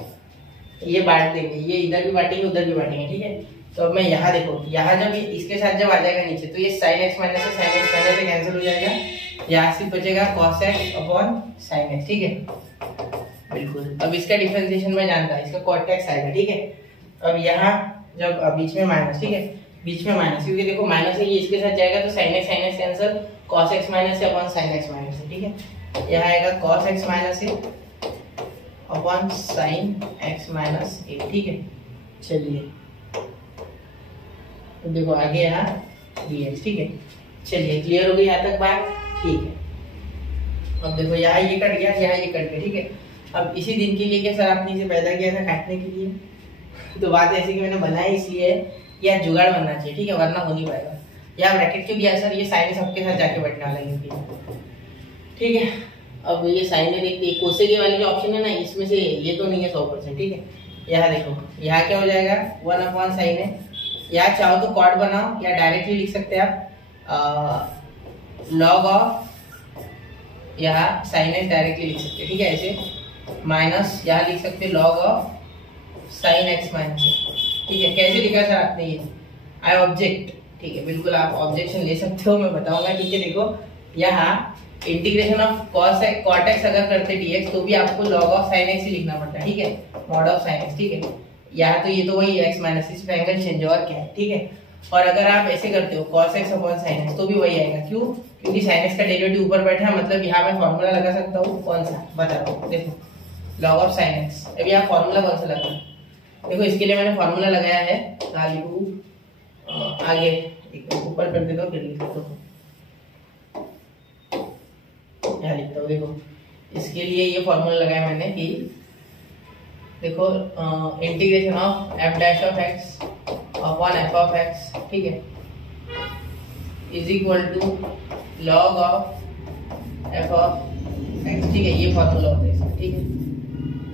ये बांट देंगे, ये इधर भी बांटेंगे उधर भी बांटेंगे, ठीक है। तो अब मैं यहाँ देखो, यहाँ जब इसके साथ जब आ जाएगा नीचे तो ये sin x माइनस से sin x माइनस से कैंसिल हो जाएगा, यहाँ से बचेगा cos x upon sin x, ठीक है, बिल्कुल। अब इसका डिफरेंशिएशन में जानता है, इसका cot x आएगा, ठीक है। अब यहाँ जब बीच में माइनस, ठीक है, बीच में माइनस, क्योंकि देखो माइनस है, ये इसके साथ जाएगा तो sin x cancel, cos x minus से अपॉन sin x माइनस से, ठीक है। यहाँ आएगा cos x माइनस से upon sin x minus A, ठीक है। चलिए तो देखो आगे यहाँ dx, ठीक है। चलिए क्लियर हो गई यहाँ तक बात, ठीक है। अब देखो यहाँ ये कट गया, यहाँ ये कट गया, ठीक है। अब इसी दिन के लिए क्या सर आपने इसे पैदा किया था काटने के लिए, तो बात ऐसी कि मैंने बनाई इसलिए या जुगाड़ बनना चाहिए, ठीक है, वरना हो नहीं पाएगा। यहाँ ब्रैकेट क्यों दिया सर, ये साइन सबके साथ जाके बैठने वाला है, ठीक है। अब ये साइन में देखते हैं कोसेक वाली जो ऑप्शन है ना, इसमें से ये तो नहीं है 100%, ठीक है। यहाँ देखो यहाँ क्या हो जाएगा 1/sin ए, यहाँ चाहो तो कॉट बनाओ या डायरेक्टली लिख सकते हैं आप लॉग ऑफ, यहाँ साइन एक्स डायरेक्टली लिख सकते हैं, ठीक है, ऐसे माइनस यहाँ लिख सकते हैं log of sine X minus, ठीक है। कैसे लिखा सर आपने ये, आई ऑब्जेक्ट, ठीक है, बिल्कुल आप ऑब्जेक्शन ले सकते हो, मैं बताऊंगा, ठीक है। देखो यहाँ integration of cos cot x अगर करते dx तो भी आपको log ऑफ sin x ही लिखना पड़ता है, ठीक है, मॉड ऑफ sin x, ठीक है। यहाँ तो ये तो वही x माइनस, इस पे एंगल चेंज और क्या है, ठीक है। और अगर आप ऐसे करते हो cos x upon sin x तो भी वही आएगा, क्यों, क्योंकि sin x का डेरिवेटिव ऊपर बैठा है, मतलब यहाँ मैं फॉर्मूला लगा सकता हूँ, कौन सा बता रहा हूँ, देखो log ऑफ sin x। अब यहाँ फॉर्मूला कौन सा लगा, देखो इसके लिए मैंने फॉर्मूला लगाया है, आगे ऊपर कर देता हूँ, फिर लिख देता हूँ, यहाँ लिखता हूँ। देखो इसके लिए ये फॉर्मूला लगाया मैंने कि देखो integration of f dash of x upon f of x, ठीक है, is equal to log of f of x, ठीक है। ये फॉर्मूला होता है इसका, ठीक है,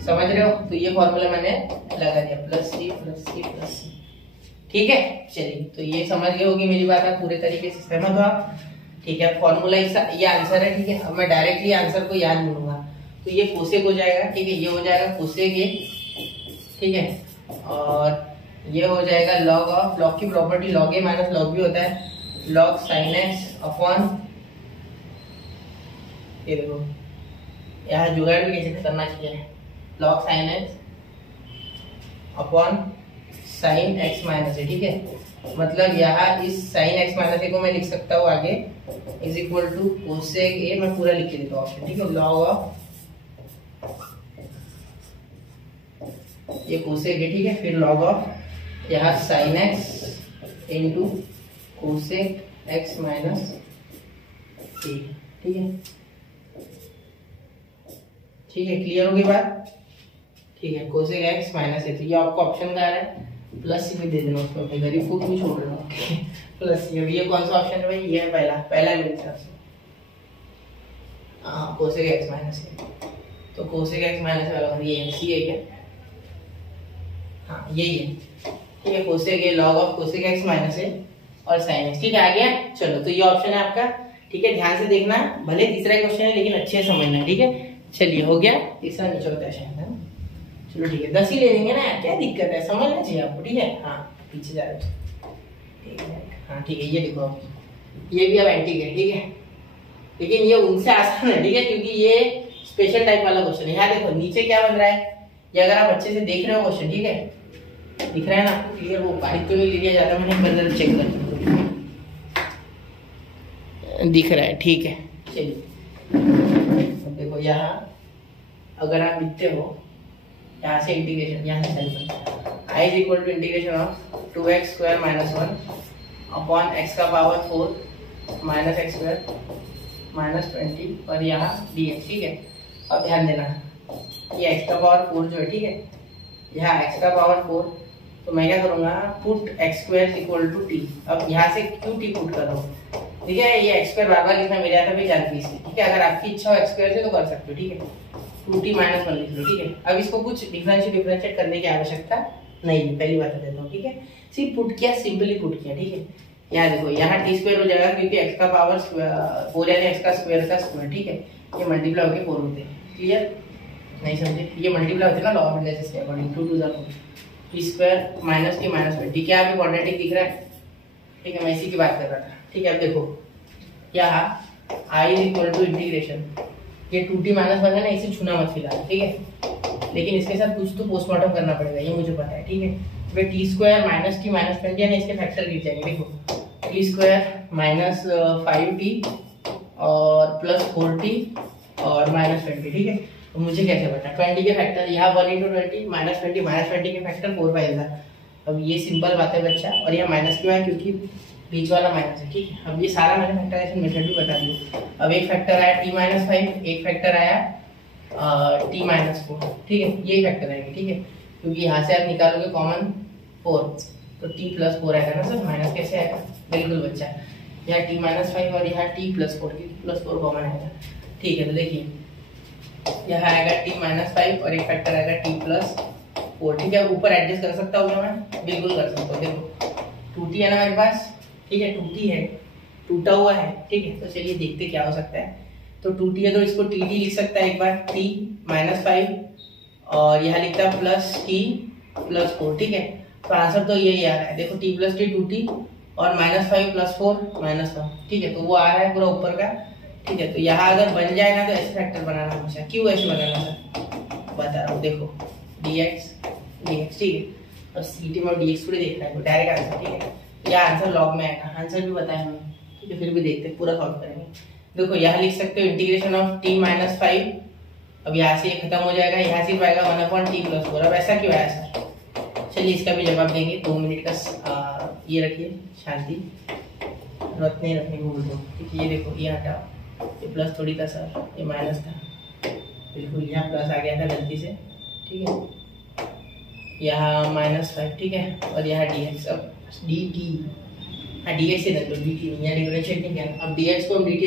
समझ रहे हो। तो ये फॉर्मूला मैंने लगा दिया, plus C plus C plus C, ठीक है। चलिए तो ये समझ गए होगी मेरी बात, आप पूरे तरीके से सहमत हो आप, ठीक है। फॉर्मूला ये आंसर है, ठीक है। अब मैं डायरेक्टली आंसर को याद करूंगा तो ये कोसेक हो जाएगा, ठीक है, ये हो जाएगा कोसेक ये, ठीक है, और ये हो जाएगा लॉग ऑफ, लॉग की प्रॉपर्टी लॉग ए माइनस लॉग बी होता है, लॉग साइन एक्स अपॉन, ये देखो यहाँ जुगाड़ भी कैसे करना चाहिए, log sine X upon sine X minus A, ठीक है। मतलब यहाँ इस साइन एक्स माइनस ए को मैं लिख सकता हूँ आगे is equal to cosec A, मैं पूरा लिख के देता हूँ ऑप्शन, ठीक है, लॉग ऑफ ये कोसेक ए, ठीक है, फिर लॉग ऑफ यहाँ sine X into cosec X minus A, ठीक है, ठीक है, क्लियर होगी बात, ठीक है। कोसेक एक्स माइनस ए, तो ये आपको ऑप्शन का आ रहा है, प्लस सी भी दे देना उसको, मैं गरीब को क्यों छोड़ रहा हूँ, प्लस सी। अब ये कौन सा ऑप्शन है भाई, ये है पहला मेरे हिसाब से, हाँ कोसेक एक्स माइनस ए, तो कोसेक एक्स माइनस वाला ये सी है क्या, हाँ यही है, ठीक है, cosec A log of cosec X minus A और साइन एक्स, ठीक है, आ गया। चलो तो ये ऑप्शन है आपका, ठीक है, ध्यान से देखना, भले तीसरा क्वेश्चन है लेकिन अच्छे से समझना, ठीक है। चलिए हो गया, तीसरा नीचे होता है शायद, चलो ठीक है 10 ही ले लेंगे ना, क्या दिक्कत है, समझना चाहिए आपको, ठीक है। हाँ पीछे जा रहे हैं, हाँ ठीक है। ये देखो ये भी अब एंटी है, ठीक है, लेकिन ये उनसे आसान है, ठीक है, क्योंकि ये स्पेशल टाइप वाला क्वेश्चन है। यहाँ देखो नीचे क्या बन रहा है, ये अगर आप अच्छे से देख रहे हो क्वेश्चन, ठीक है, दिख रहा है ना क्लियर, वो बारीक तो नहीं लिया जाता, मैंने बदल चेक कर दिख रहा है, ठीक है। चलिए अब देखो यहाँ अगर आप लिखते हो यहाँ से इंटीग्रेशन, यहाँ से i is equal to integration of 2x square minus 1 upon x का power 4 minus x square minus 20 और यहाँ dx, ठीक है। अब ध्यान देना ये x का पावर 4 जो है, ठीक है, यहाँ x का पावर 4, तो मैं क्या करूँगा, put x square equal to t. अब यहाँ से क्यों टी पुट कर रहा हूँ, ठीक है, ये एक्स स्क्वायर बार बार लिखना मेरे आता है जानती है, ठीक है, अगर आपकी इच्छा हो एक्स स्क्वायर से तो कर सकते हो, ठीक है, 2t माइनस 1 लिख लो, ठीक है। अब इसको कुछ डिफरेंशिएट करने की आवश्यकता नहीं है, पहली बात देता हूँ, ठीक है, सिर्फ पुट किया, सिंपली पुट किया, ठीक है। यहाँ देखो यहाँ टी स्क्वायर हो जाएगा क्योंकि एक्स का पावर 4 यानी एक्स का स्क्वायर का स्क्वायर, ठीक है, ये मल्टीप्लाई होकर 4 होते हैं, क्लियर, नहीं समझे, ये मल्टीप्लाई होते हैं ना लॉ ऑफ इनवर्स के according, 2 to the 4 t square minus T minus 20, क्या आपको क्वाड्रेटिक दिख रहा है, ठीक है, मैं इसी की बात कर रहा था, ठीक है। अब देखो यहाँ i is equal to integration, ये 2t माइनस 1 है ना, इसे छूना मत फिलहाल, ठीक है, लेकिन इसके साथ कुछ तो पोस्टमार्टम करना पड़ेगा, ये मुझे पता है, ठीक है। वे T square minus T minus 20 यानी इसके फैक्टर गिर जाएंगे, देखो टी स्क्वायर माइनस 5t और प्लस 4t और माइनस 20, ठीक है। तो मुझे कैसे पता 20 के फैक्टर, यहाँ 1 इंटू 20 माइनस 20 के फैक्टर 4 पाएगा। अब ये सिंपल बात है बच्चा, और यहाँ माइनस क्यों है, क्योंकि बीच वाला माइनस है, ठीक है। अब ये सारा मैंने फैक्टराइजेशन मेथड भी बता दिया। अब एक फैक्टर आया t माइनस 5, एक फैक्टर आया t माइनस 4, ठीक है, ये फैक्टर आएंगे, ठीक है, क्योंकि यहाँ से आप निकालोगे कॉमन 4 तो t प्लस 4 आएगा ना सर, माइनस कैसे आएगा, बिल्कुल बच्चा, यहाँ t माइनस 5 और यहाँ t प्लस 4, प्लस 4 कॉमन आएगा, ठीक है। तो देखिए यहाँ आएगा t माइनस 5 और एक फैक्टर आएगा t प्लस 4, ठीक है। ऊपर एडजस्ट कर सकता हूँ मैं, बिल्कुल कर सकता हूँ, देखो 2t है ना मेरे पास, ठीक है, 2t है, टूटा हुआ है, ठीक है। तो चलिए देखते क्या हो सकता है, तो 2t है तो इसको tt लिख सकता है एक बार, t माइनस 5 और यहाँ लिखता है प्लस t प्लस 4, ठीक है। तो आंसर तो यही आ रहा है, देखो t प्लस t 2t और माइनस 5 प्लस 4 माइनस 1, ठीक है, तो वो आ रहा है पूरा ऊपर का, ठीक है। तो यहाँ अगर बन जाए ना तो ऐसे फैक्टर बनाना हमेशा, क्यों ऐसे बनाना सर, बता रहा हूँ, देखो dx, ठीक है, और ct में dx थोड़ी देखना है, तो डायरेक्ट आंसर, ठीक है, या आंसर लॉग में आएगा, आंसर भी बताया हमें, ठीक है, फिर भी देखते हैं, पूरा सॉल्व करेंगे। देखो यहाँ लिख सकते हो इंटीग्रेशन ऑफ t माइनस 5, अब यहाँ से ये खत्म हो जाएगा, यहाँ सिर्फ आएगा 1 अपॉन t प्लस 4, अब ऐसा क्यों आया सर, चलिए इसका भी जवाब देंगे, 2 मिनट का ये रखिए शांति, जरूरत नहीं रखने को बोल दो, ठीक है। ये देखो ये हटाओ, ये प्लस थोड़ी था सर, ये माइनस था, बिल्कुल यहाँ प्लस आ गया था गलती से, ठीक है, यहाँ माइनस 5, ठीक है, और यहाँ dx, अब dt, हाँ dx से तो dt यहाँ डिफरेंशिएट नहीं किया, अब dx को हम dt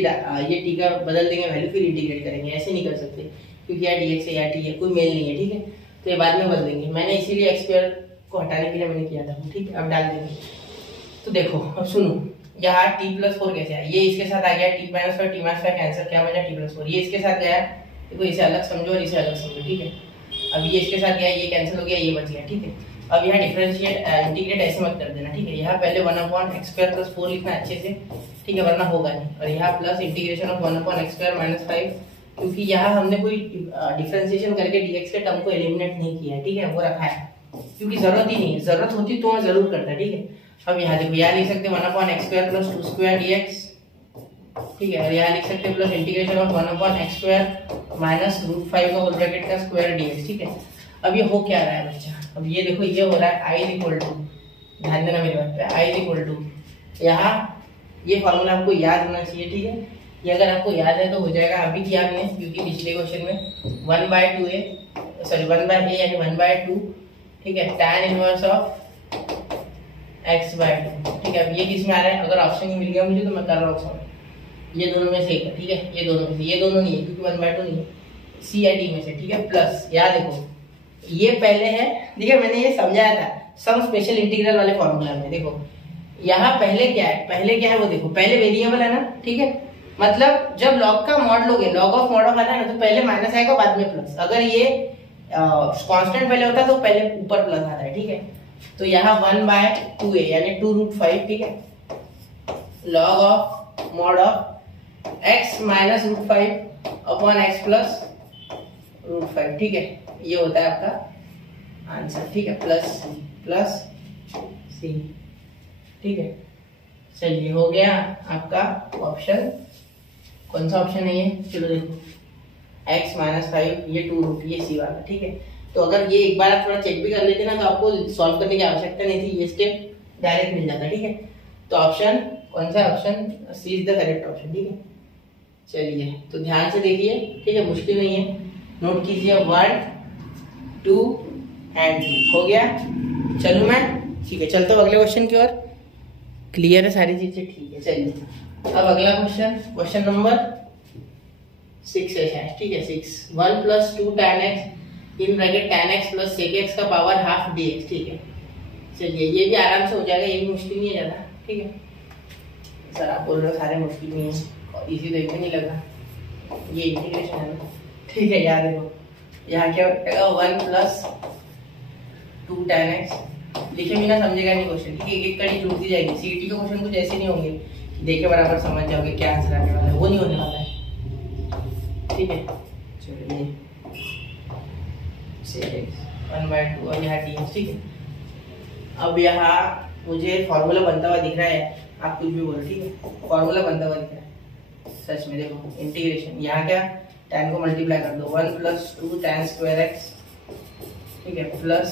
ये t का बदल देंगे वैल्यू, फिर इंटीग्रेट करेंगे, ऐसे नहीं कर सकते क्योंकि यहाँ dx है यहाँ t है, कोई मेल नहीं है, ठीक है, तो ये बाद में बदलेंगे, मैंने इसीलिए x स्क्वायर को हटाने के लिए मैंने किया था, ठीक है। अब डाल देंगे, तो देखो अब सुनो, यहाँ t प्लस 4 कैसे आया, ये इसके साथ आ गया t minus 5, t minus 5 cancel, क्या बचा t प्लस 4, ये इसके साथ गया, देखो इसे अलग समझो और इसे अलग समझो, ठीक है। अब ये इसके साथ गया, ये कैंसिल हो गया, ये बच गया, ठीक है। अब यहाँ डिफरेंशिएट इंटीग्रेट ऐसे मत कर देना, ठीक है, यहाँ पहले 1 अपॉन एक्स स्क्वायर प्लस 4 लिखना अच्छे से, ठीक है, वरना होगा नहीं, और यहाँ plus integration of 1 upon x square minus 5, क्योंकि यहाँ हमने कोई डिफरेंशिएशन करके dx के टर्म को एलिमिनेट नहीं किया है, ठीक है, वो रखा है क्योंकि जरूरत ही नहीं है, जरूरत होती तो मैं जरूर करता, ठीक है। अब यहाँ देखो यहाँ लिख सकते हैं 1 upon x square plus 2 square dx, ठीक है, और यहाँ लिख सकते हैं plus integration of 1 upon x square minus √5 का होल ब्रैकेट का स्क्वायर dx, ठीक है। अब ये हो क्या रहा है बच्चा, अब ये देखो ये हो रहा है i इज इक्वल टू, ध्यान देना मेरी बात पे, i इज इक्वल टू, यहाँ ये फॉर्मूला आपको याद होना चाहिए, ठीक है, ये अगर आपको याद है तो हो जाएगा, अभी किया हमने क्योंकि पिछले क्वेश्चन में 1/2a सॉरी 1/a यानी 1/2, ठीक है, tan इनवर्स ऑफ x/2, ठीक है। अब ये किस में आ रहा है, अगर ऑप्शन नहीं मिल गया मुझे तो मैं कर रहा हूँ ऑप्शन, ये दोनों में से एक है, ठीक है, ये दोनों में से, ये दोनों नहीं है क्योंकि 1/2 नहीं है, सी या डी में से, ठीक है, प्लस यहाँ देखो ये पहले है, देखिए मैंने ये समझाया था सम स्पेशल इंटीग्रल वाले फॉर्मूला में, देखो यहाँ पहले क्या है वो देखो, पहले वेरिएबल है ना, ठीक है, मतलब जब लॉग का मॉड लोगे, लॉग ऑफ मॉड ऑफ आता है ना, तो पहले माइनस आएगा बाद में प्लस, अगर ये कांस्टेंट पहले होता है तो पहले ऊपर प्लस आता है, ठीक है। तो यहाँ 1/2a यानी 2√5, ठीक है, log of mod of x minus √5 upon x plus √5, ठीक है, ये होता है आपका आंसर, ठीक है, प्लस सी, ठीक है। चलिए हो गया आपका ऑप्शन। कौन सा ऑप्शन है ये, चलो देखो, x माइनस 5 ये 2√, ये सी वाला, ठीक है। तो अगर ये एक बार आप थोड़ा चेक भी कर लेते ना तो आपको सॉल्व करने की आवश्यकता नहीं थी, ये स्टेप डायरेक्ट मिल जाता, ठीक है। तो ऑप्शन कौन सा, option C is the correct option, ठीक है। चलिए तो ध्यान से देखिए, ठीक है, मुश्किल नहीं है, नोट कीजिए 1 2 एंड 3 हो गया। चलूं मैं, ठीक है, चलता हूं अगले क्वेश्चन की ओर। क्लियर है सारी चीजें, ठीक है। चलिए अब अगला क्वेश्चन, क्वेश्चन नंबर 6 है, ठीक है। 6 1 + 2 tan x in bracket tan x + sec x का पावर हाफ dx, ठीक है। चलिए ये भी आराम से हो जाएगा, ये भी मुश्किल नहीं है ज्यादा, ठीक है। सर आप बोल रहे हो सारे मुश्किल नहीं है, इजी तो एक भी नहीं लगा, ये इंटीग्रेशन है ना, ठीक है। याद देखो यहाँ क्या होगा, 1 + 2 tan x, लिखे बिना समझेगा नहीं क्वेश्चन, ठीक है, एक कड़ी जुड़ती जाएगी। सीईटी के क्वेश्चन कुछ ऐसे नहीं होंगे देखे बराबर समझ जाओगे क्या आंसर आने वाला है, वो नहीं होने वाला है, ठीक है। चलिए 1/2 और यहाँ dx, ठीक है। अब यहाँ मुझे फॉर्मूला बनता हुआ दिख रहा है, आप कुछ भी बोलो, ठीक है, फॉर्मूला बनता हुआ दिख रहा है सच में। देखो इंटीग्रेशन, यहाँ क्या, tan को मल्टीप्लाई कर दो, 1 + 2 tan² x, ठीक है, प्लस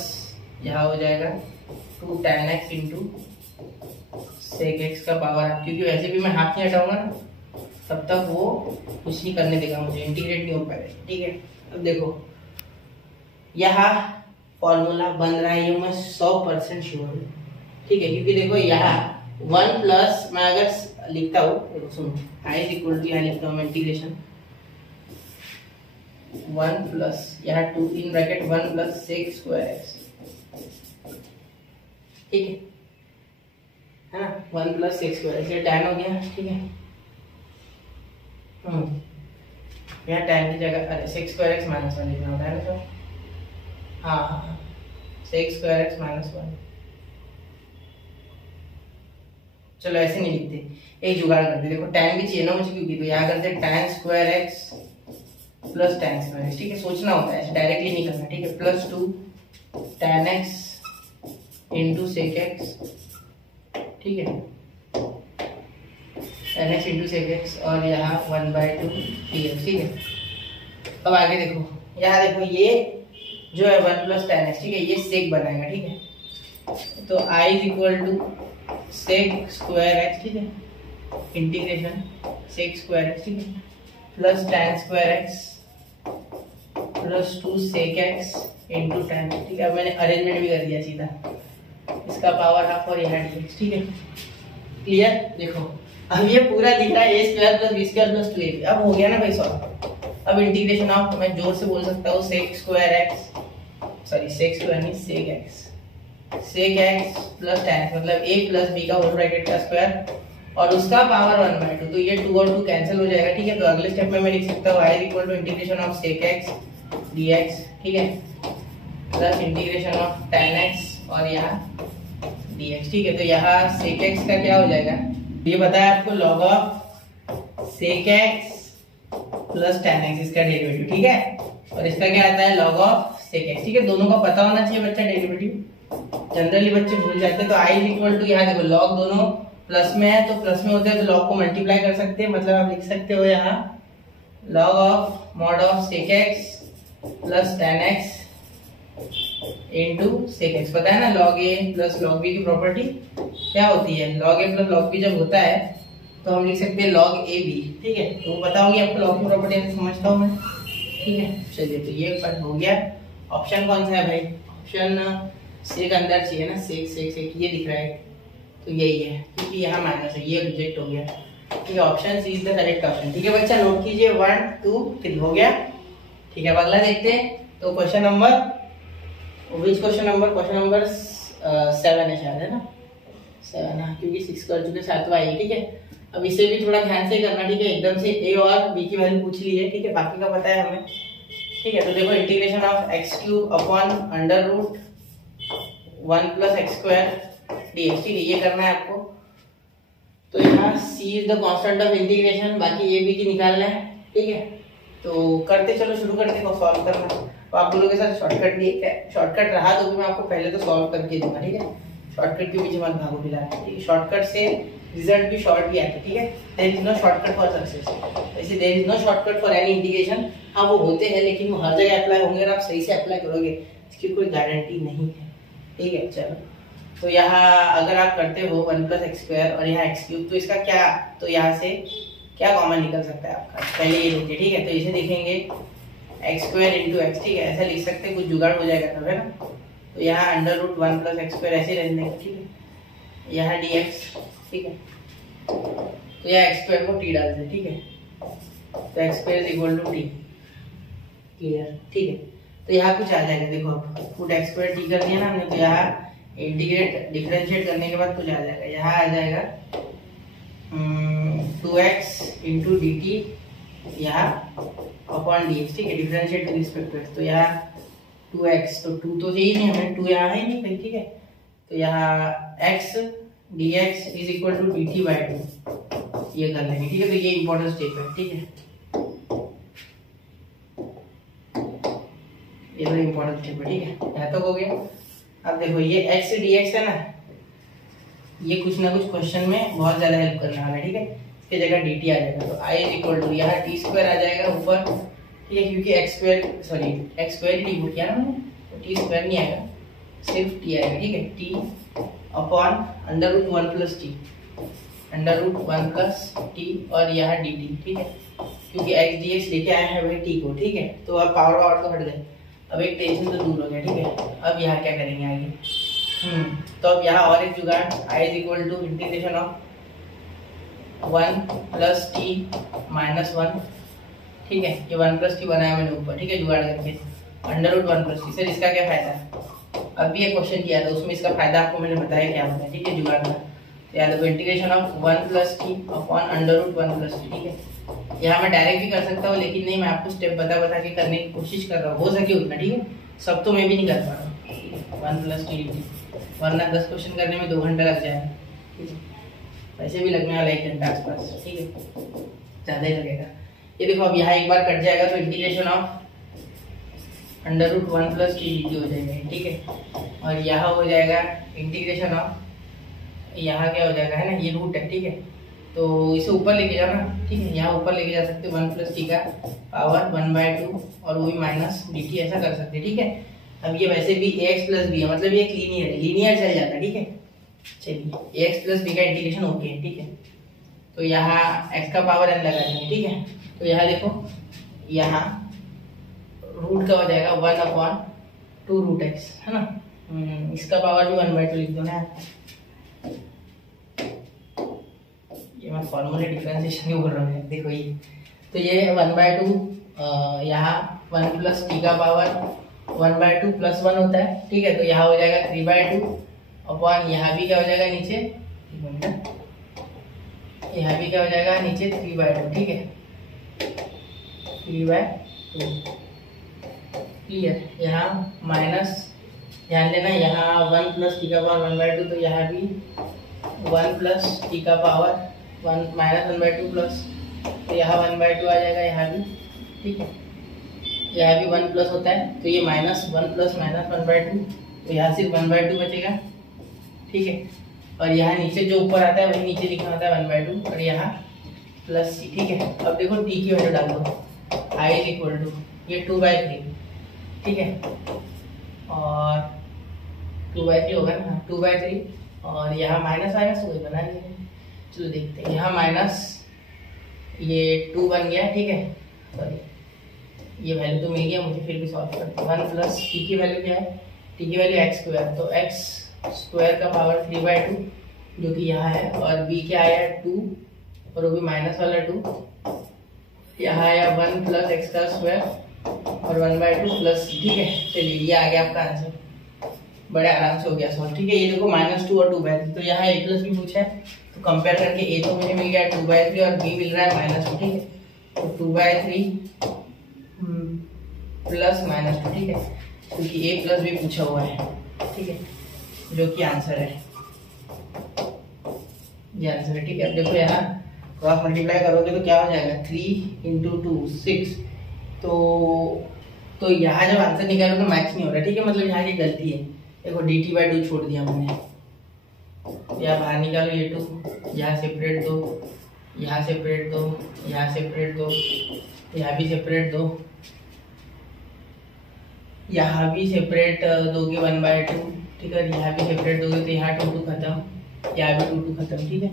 यहाँ हो जाएगा 2 tan x into sec x का पावर हाफ, क्योंकि वैसे भी मैं हाफ नहीं हटाऊंगा ना तब तक वो कुछ नहीं करने देगा मुझे, इंटीग्रेट नहीं हो पाएगा, ठीक है। अब देखो यहाँ फॉर्मूला बन रहा है, ये मैं 100% श्योर हूँ, ठीक है, क्योंकि देखो यहाँ 1 प्लस, मैं अगर लिखता हूँ, सुनो, i = यहाँ लिखता हूँ मैं इंटीग्रेशन 1 प्लस यहाँ 2 इन ब्रैकेट 1 + sec² x, ठीक है ना, 1 + sec² x, ये tan हो गया, ठीक है। यहाँ tan की जगह अरे sec² x - 1 लिखना होता है ना सर, हाँ sec² x - 1, चलो ऐसे नहीं लिखते, एक जुगाड़ करते, देखो tan भी चाहिए ना मुझे, क्योंकि तो यहाँ करते tan² x + tan² x, ठीक है, सोचना होता है, डायरेक्टली नहीं करना, ठीक है, +2 tan x into sec x, ठीक है, tan x into sec x, और यहाँ 1/2 dx, ठीक है। अब आगे देखो, यहाँ देखो ये जो है 1 + tan x, ठीक है, ये sec बनाएगा, ठीक है। तो i = sec² x, ठीक है, इंटीग्रेशन sec² x, ठीक है, plus tan² x plus 2 sec x into tan, ठीक है। अब मैंने अरेंजमेंट भी कर दिया सीधा, इसका पावर हाफ और यहाँ dx, ठीक है, क्लियर। देखो अब ये पूरा दिख रहा है a² + b² + 2ab, अब हो गया ना भाई सॉल्व। अब इंटीग्रेशन ऑफ, मैं जोर से बोल सकता हूँ sec² x, सॉरी sec² नहीं sec x plus tan x, मतलब a + b का होल ब्रैकेट का स्क्वायर और उसका पावर 1/2, तो ये 2 और 2 कैंसिल हो जाएगा, ठीक है। तो अगले स्टेप में मैं लिख सकता हूँ i = integration of sec x dx, ठीक है, plus integration of tan x और यहाँ dx, ठीक है। तो यहाँ sec x का क्या हो जाएगा, ये बताया आपको, log of sec x plus tan x, इसका डेरिवेटिव, ठीक है, और इसका क्या आता है, log ऑफ sec x, ठीक है। दोनों का पता होना चाहिए बच्चा, डेरिवेटिव जनरली बच्चे भूल जाते हैं। तो i = यहाँ देखो log दोनों प्लस में है, तो प्लस में होते हैं तो log को मल्टीप्लाई कर सकते हैं, मतलब आप लिख सकते हो यहाँ log of mod of sec x plus tan x into sec x, पता है ना log a plus log b की प्रॉपर्टी क्या होती है, log a plus log b जब होता है तो हम लिख सकते हैं log ab, ठीक है। तो पता होगी आपको log की प्रॉपर्टी, समझता हूँ मैं, ठीक है। चलिए तो ये पार्ट हो गया। ऑप्शन कौन सा है भाई, ऑप्शन sec अंदर चाहिए ना, sec ये दिख रहा है, तो यही है, क्योंकि यहाँ माइनस है, ये रिजेक्ट हो गया, ठीक है। Option C is the correct option, ठीक है बच्चा, नोट कीजिए 1 2 3 हो गया, ठीक है। अब अगला देखते हैं, तो क्वेश्चन नंबर 7 है शायद, है ना, 7, हाँ, क्योंकि 6 कर चुके, 7वां है, ठीक है। अब इसे भी थोड़ा ध्यान से करना, ठीक है, एकदम से a और b की वैल्यू पूछ ली है, ठीक है, बाकी का पता है हमें, ठीक है। तो देखो integration of x cube upon under root 1 plus x square dx, ठीक है, ये करना है आपको। तो यहाँ c is the constant of integration, बाकी ये भी की निकालना है, ठीक है। तो करते चलो, शुरू करते को सॉल्व करना। तो आप लोगों के साथ शॉर्टकट नहीं है, शॉर्टकट रहा तो भी मैं आपको पहले तो सॉल्व करके दूंगा, ठीक है। शॉर्टकट के पीछे मत भागो फिलहाल, ठीक है। शॉर्टकट से रिजल्ट भी शॉर्ट ही आता है, ठीक है। There is no shortcut for success, ऐसे there is no shortcut for any integration. हाँ वो होते हैं, लेकिन वो हर जगह अप्लाई होंगे और आप सही से अप्लाई करोगे इसकी कोई गारंटी नहीं है, ठीक है। चलो, तो यहाँ अगर आप करते हो 1 प्लस एक्स स्क्वायर और यहाँ एक्स क्यूब, तो इसका क्या, तो यहाँ से क्या कॉमन निकल सकता है आपका, पहले ये देखिए, ठीक है। तो इसे देखेंगे एक्स स्क्वायर इंटू एक्स, ठीक है, ऐसा लिख सकते हैं, कुछ जुगाड़ हो जाएगा तब, है ना। तो यहाँ under root 1 plus x square ऐसे रहने देंगे, ठीक है। यहाँ डी एक्स, ठीक है। तो यहाँ एक्स स्क्वायर को टी डाल दें, ठीक है। तो x square is equal to t, clear, ठीक है। तो यहाँ कुछ आ जाएगा, देखो अब फुट एक्स स्क्वायर टी कर दिया ना हमने, तो यहाँ इंटीग्रेट डिफरेंशिएट करने के बाद कुछ आ जाएगा, यहाँ आ जाएगा 2x इंटू डी टी यहाँ अपॉन डी एक्स, ठीक है, differentiate with respect to x. तो यहाँ 2x, तो 2 तो चाहिए नहीं हमें, 2 यहाँ है नहीं, ठीक है। तो यहाँ x dx is equal to dt by 2, ये कर लेंगे, ठीक है। तो ये इंपॉर्टेंट स्टेप है, ठीक है, ये बड़ा इंपॉर्टेंट स्टेप है, ठीक है। यहाँ तक हो गया। अब देखो ये x dx है ना, ये कुछ ना कुछ क्वेश्चन में बहुत ज्यादा हेल्प करने वाला है, ठीक है। इसके जगह dt आ जाएगा, तो i इज इक्वल टू यहाँ t स्क्वायर आ जाएगा ऊपर, ठीक है, क्योंकि x स्क्वायर टी को किया ना मैंने, तो t स्क्वायर नहीं आएगा, सिर्फ t आएगा, ठीक है। t upon under root 1 plus t, under root 1 plus t और यहाँ dt, ठीक है, क्योंकि x dx लेके आया है भाई t को, ठीक है। तो अब पावर तो हट गए, अब एक टेंशन तो दूर हो गया, ठीक है। अब यहाँ क्या करेंगे आगे, तो अब यहाँ और एक जुगाड़, i is equal to integration of 1 plus t minus 1, ठीक है। ये 1 प्लस टी बनाया मैंने ऊपर, ठीक है, जुगाड़ करके, under root 1 plus t. Sir इसका क्या फायदा है, अब भी एक क्वेश्चन किया था उसमें इसका फायदा आपको मैंने बताया क्या होता है, ठीक है, जुगाड़ का। तो याद रखो integration of 1 plus t upon under root 1 plus t, ठीक है। यहाँ मैं डायरेक्ट भी कर सकता हूँ, लेकिन नहीं, मैं आपको स्टेप बता के करने की कोशिश कर रहा हूँ, हो सके उतना, ठीक है। सब तो मैं भी नहीं कर पा रहा हूँ, 1 प्लस टी डी, वरना 10 क्वेश्चन करने में 2 घंटा लग जाएगा, ठीक है। वैसे भी लगने वाला 1 घंटा आसपास, ठीक है, ज़्यादा ही लगेगा। ये देखो अब यहाँ एक बार कट जाएगा, तो integration of under root 1 plus t d हो जाएगा, ठीक है। और यहाँ हो जाएगा इंटीग्रेशन ऑफ, यहाँ क्या हो जाएगा, है ना, ये रूट है, ठीक है। तो इसे ऊपर लेके जाओ ना, ठीक है, यहाँ ऊपर लेके जा सकते 1 प्लस टी का पावर 1/2 और वो भी माइनस डी टी, ऐसा कर सकते, ठीक है। अब ये वैसे भी ax प्लस बी है, मतलब ये एक लीनियर चल जाता है, ठीक है। चलिए ax प्लस बी का इंटीग्रेशन ओके है, ठीक है। तो यहाँ x का पावर n लगा देंगे, ठीक है। तो यहाँ देखो, यहाँ रूट का हो जाएगा 1/2 रूट x, है ना। इसका पावर भी 1/2 लिख दो ना, ये मैं फॉर्मूले डिफरेंशिएशन क्यों कर रहा हूँ, देखो ये, तो ये 1/2, यहाँ 1 प्लस टी का पावर 1/2 प्लस 1 होता है, ठीक है। तो यहाँ हो जाएगा 3/2 अपॉन, यहाँ भी क्या हो जाएगा नीचे, यहाँ भी क्या हो जाएगा नीचे 3/2, ठीक है, 3/2, क्लियर। यहाँ माइनस, ध्यान देना, यहाँ 1 प्लस टी का पावर 1/2, तो यहाँ भी 1 प्लस टी का पावर 1 माइनस 1/2 प्लस, तो यहाँ 1/2 आ जाएगा, यहाँ भी, ठीक है। यहाँ भी 1 प्लस होता है, तो ये माइनस 1 प्लस माइनस 1/2, तो यहाँ सिर्फ 1/2 बचेगा, ठीक है। और यहाँ नीचे जो ऊपर आता है वही नीचे लिखना होता है 1/2, और यहाँ प्लस सी, ठीक है। अब देखो टी की वैल्यू डाल दो, आई इज इक्वल टू ये 2/3, ठीक है, और 2/3 होगा ना, 2/3, और यहाँ माइनस माइनस वही बना लिया। चलो देखते हैं, यहाँ माइनस ये 2 बन गया, ठीक है, सॉरी ये वैल्यू तो मिल गया मुझे, फिर भी सॉल्व करते हैं। 1 प्लस टी की वैल्यू क्या है, टी की वैल्यू एक्स स्क्वायर, तो एक्स स्क्वायर का पावर 3/2 जो कि यहाँ है, और बी क्या आया 2, और वो भी माइनस वाला 2, यहाँ आया 1 प्लस एक्स का स्क्वायर और 1/2 प्लस, ठीक है। चलिए ये आ गया आपका आंसर, बड़े आराम से हो गया सॉल्व, ठीक है। ये देखो -2 और 2/3, तो यहाँ a प्लस भी पूछा है, तो कंपेयर करके a तो मुझे मिल गया 2/3 और b मिल रहा है -2, ठीक है। तो 2/3 प्लस माइनस 2, ठीक है, क्योंकि ए प्लस बी पूछा हुआ है, ठीक है, जो कि आंसर है, ये आंसर है, ठीक है। अब देखो यहाँ क्रॉस मल्टीप्लाई करोगे तो क्या हो जाएगा, 3 इंटू 2 6, तो यहाँ जब आंसर निकालोगे मैच नहीं हो रहा, ठीक है, मतलब यहाँ की गलती है। देखो dt/2 छोड़ दिया मैंने, यहाँ बाहर निकालो, ये 2 यहाँ सेपरेट दो, यहाँ सेपरेट दो, यहाँ सेपरेट दो, यहाँ भी सेपरेट दो, यहाँ भी सेपरेट दोगे 1/2, ठीक है, यहाँ भी सेपरेट दोगे तो यहाँ 2 खत्म, यहाँ भी 2 खत्म, ठीक है।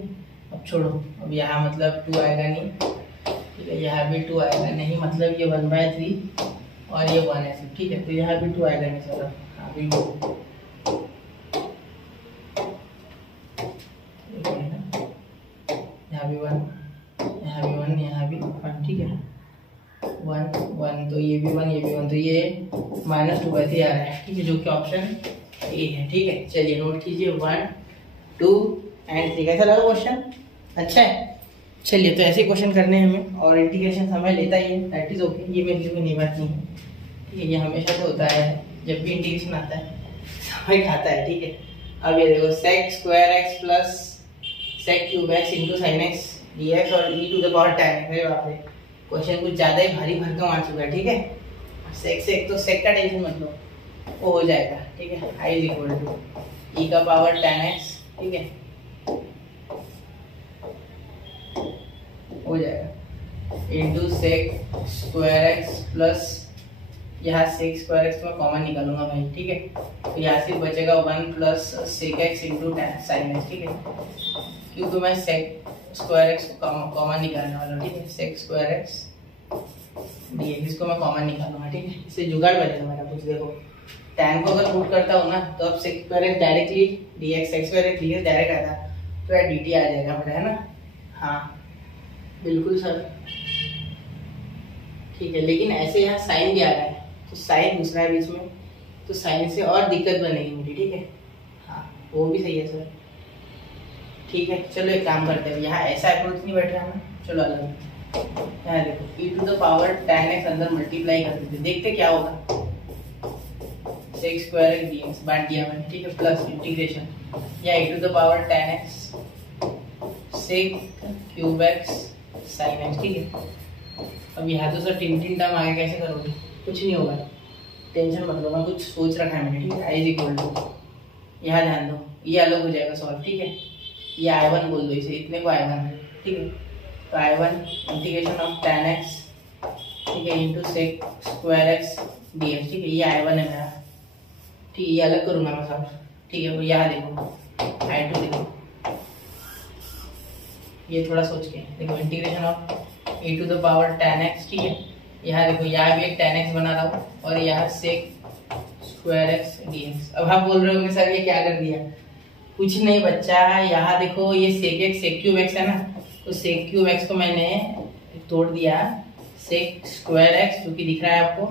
अब छोड़ो, अब यहाँ मतलब 2 आएगा नहीं, ठीक है, यहाँ भी 2 आएगा नहीं, मतलब ये 1/3 और ये 1 है, ठीक है, तो यहाँ भी 2 आएगा नहीं, चलो अभी वो यहाँ भी 1, यहाँ भी 1, यहाँ भी 1, ठीक है, 1 1, तो ये भी 1, ये भी 1, तो ये -2/3 आ रहा है, ठीक है, जो कि ऑप्शन ए है, ठीक है। चलिए नोट कीजिए 1 2 एंड 3। कैसा लगा क्वेश्चन, अच्छा है। चलिए तो ऐसे क्वेश्चन करने हैं हमें, और इंटीग्रेशन समय लेता ही है, दैट इज ओके, ये मेरे लिए कोई नई बात नहीं है, ठीक है, ये हमेशा से होता है, जब भी इंटीग्रेशन आता है समय खाता है, ठीक है। अब ये देखो sec² plus sec³ into sin x dx और e⁻tan x, अरे बाप रे, क्वेश्चन कुछ ज्यादा ही भारी भरकम आ चुका है, ठीक है। सेक से एक तो सेक का टेंशन मत लो, वो हो जाएगा, ठीक है, i is equal to e⁻tan x, ठीक है, हो जाएगा, इंटू sec² प्लस यहाँ sec² मैं कॉमन निकालूंगा भाई, ठीक है, तो यहाँ से बचेगा 1 plus sec x into sin x, ठीक है, क्योंकि मैं sec² कॉमन निकालने वाला हूँ, ठीक है, sec² dx, इसको मैं कॉमन निकालूंगा, ठीक है, इससे जुगाड़ बनेगा मेरा कुछ। देखो tan को अगर पुट करता हूँ ना, तो अब sec² directly dx, sec² dx direct आता, तो यार dt आ जाएगा मेरा, है ना, हाँ बिल्कुल सर, ठीक है, लेकिन ऐसे यहाँ साइन भी आ रहा है, तो साइन दूसरा है बीच में, तो साइन से और दिक्कत बनेगी मुझे, ठीक है, हाँ वो भी सही है सर, ठीक है। चलो एक काम करते हैं, यहाँ ऐसा अप्रोच नहीं बैठ रहा है, चलो अलग, यहाँ देखो e⁻tan x अंदर मल्टीप्लाई कर देते, देखते क्या होगा, sec² dx बांट दिया मैंने, ठीक है, प्लस इंटीग्रेशन या e⁻tan x sec³ sin x, ठीक है। अब यहाँ तो सर टिन टर्म आगे कैसे करोगे, कुछ नहीं होगा, टेंशन मत लो, मैं कुछ सोच रखा है मैंने, ठीक है, i इज इक्वल टू, यहाँ ध्यान दो, ये अलग हो जाएगा सॉल्व, ठीक है, ये i1 बोल दो इसे, इतने को i1, ठीक है, तो i1 integration of tan x, ठीक है, इंटू sec² dx, ठीक है, ये i1 है मेरा, ठीक है, ये अलग करूंगा मैं सॉल्व, ठीक है, वो यहाँ देखो i2 देखो, ये थोड़ा सोच के देखो, इंटीग्रेशन ऑफ e⁻tan x, ठीक है, यहाँ देखो, यहाँ भी एक tan x बना रहा हूँ, और यहाँ sec² dx। अब आप बोल रहे होंगे सर ये क्या कर दिया, कुछ नहीं बच्चा, यहाँ देखो ये sec³ है ना, तो sec³ को मैंने तोड़ दिया sec² जो कि दिख रहा है आपको,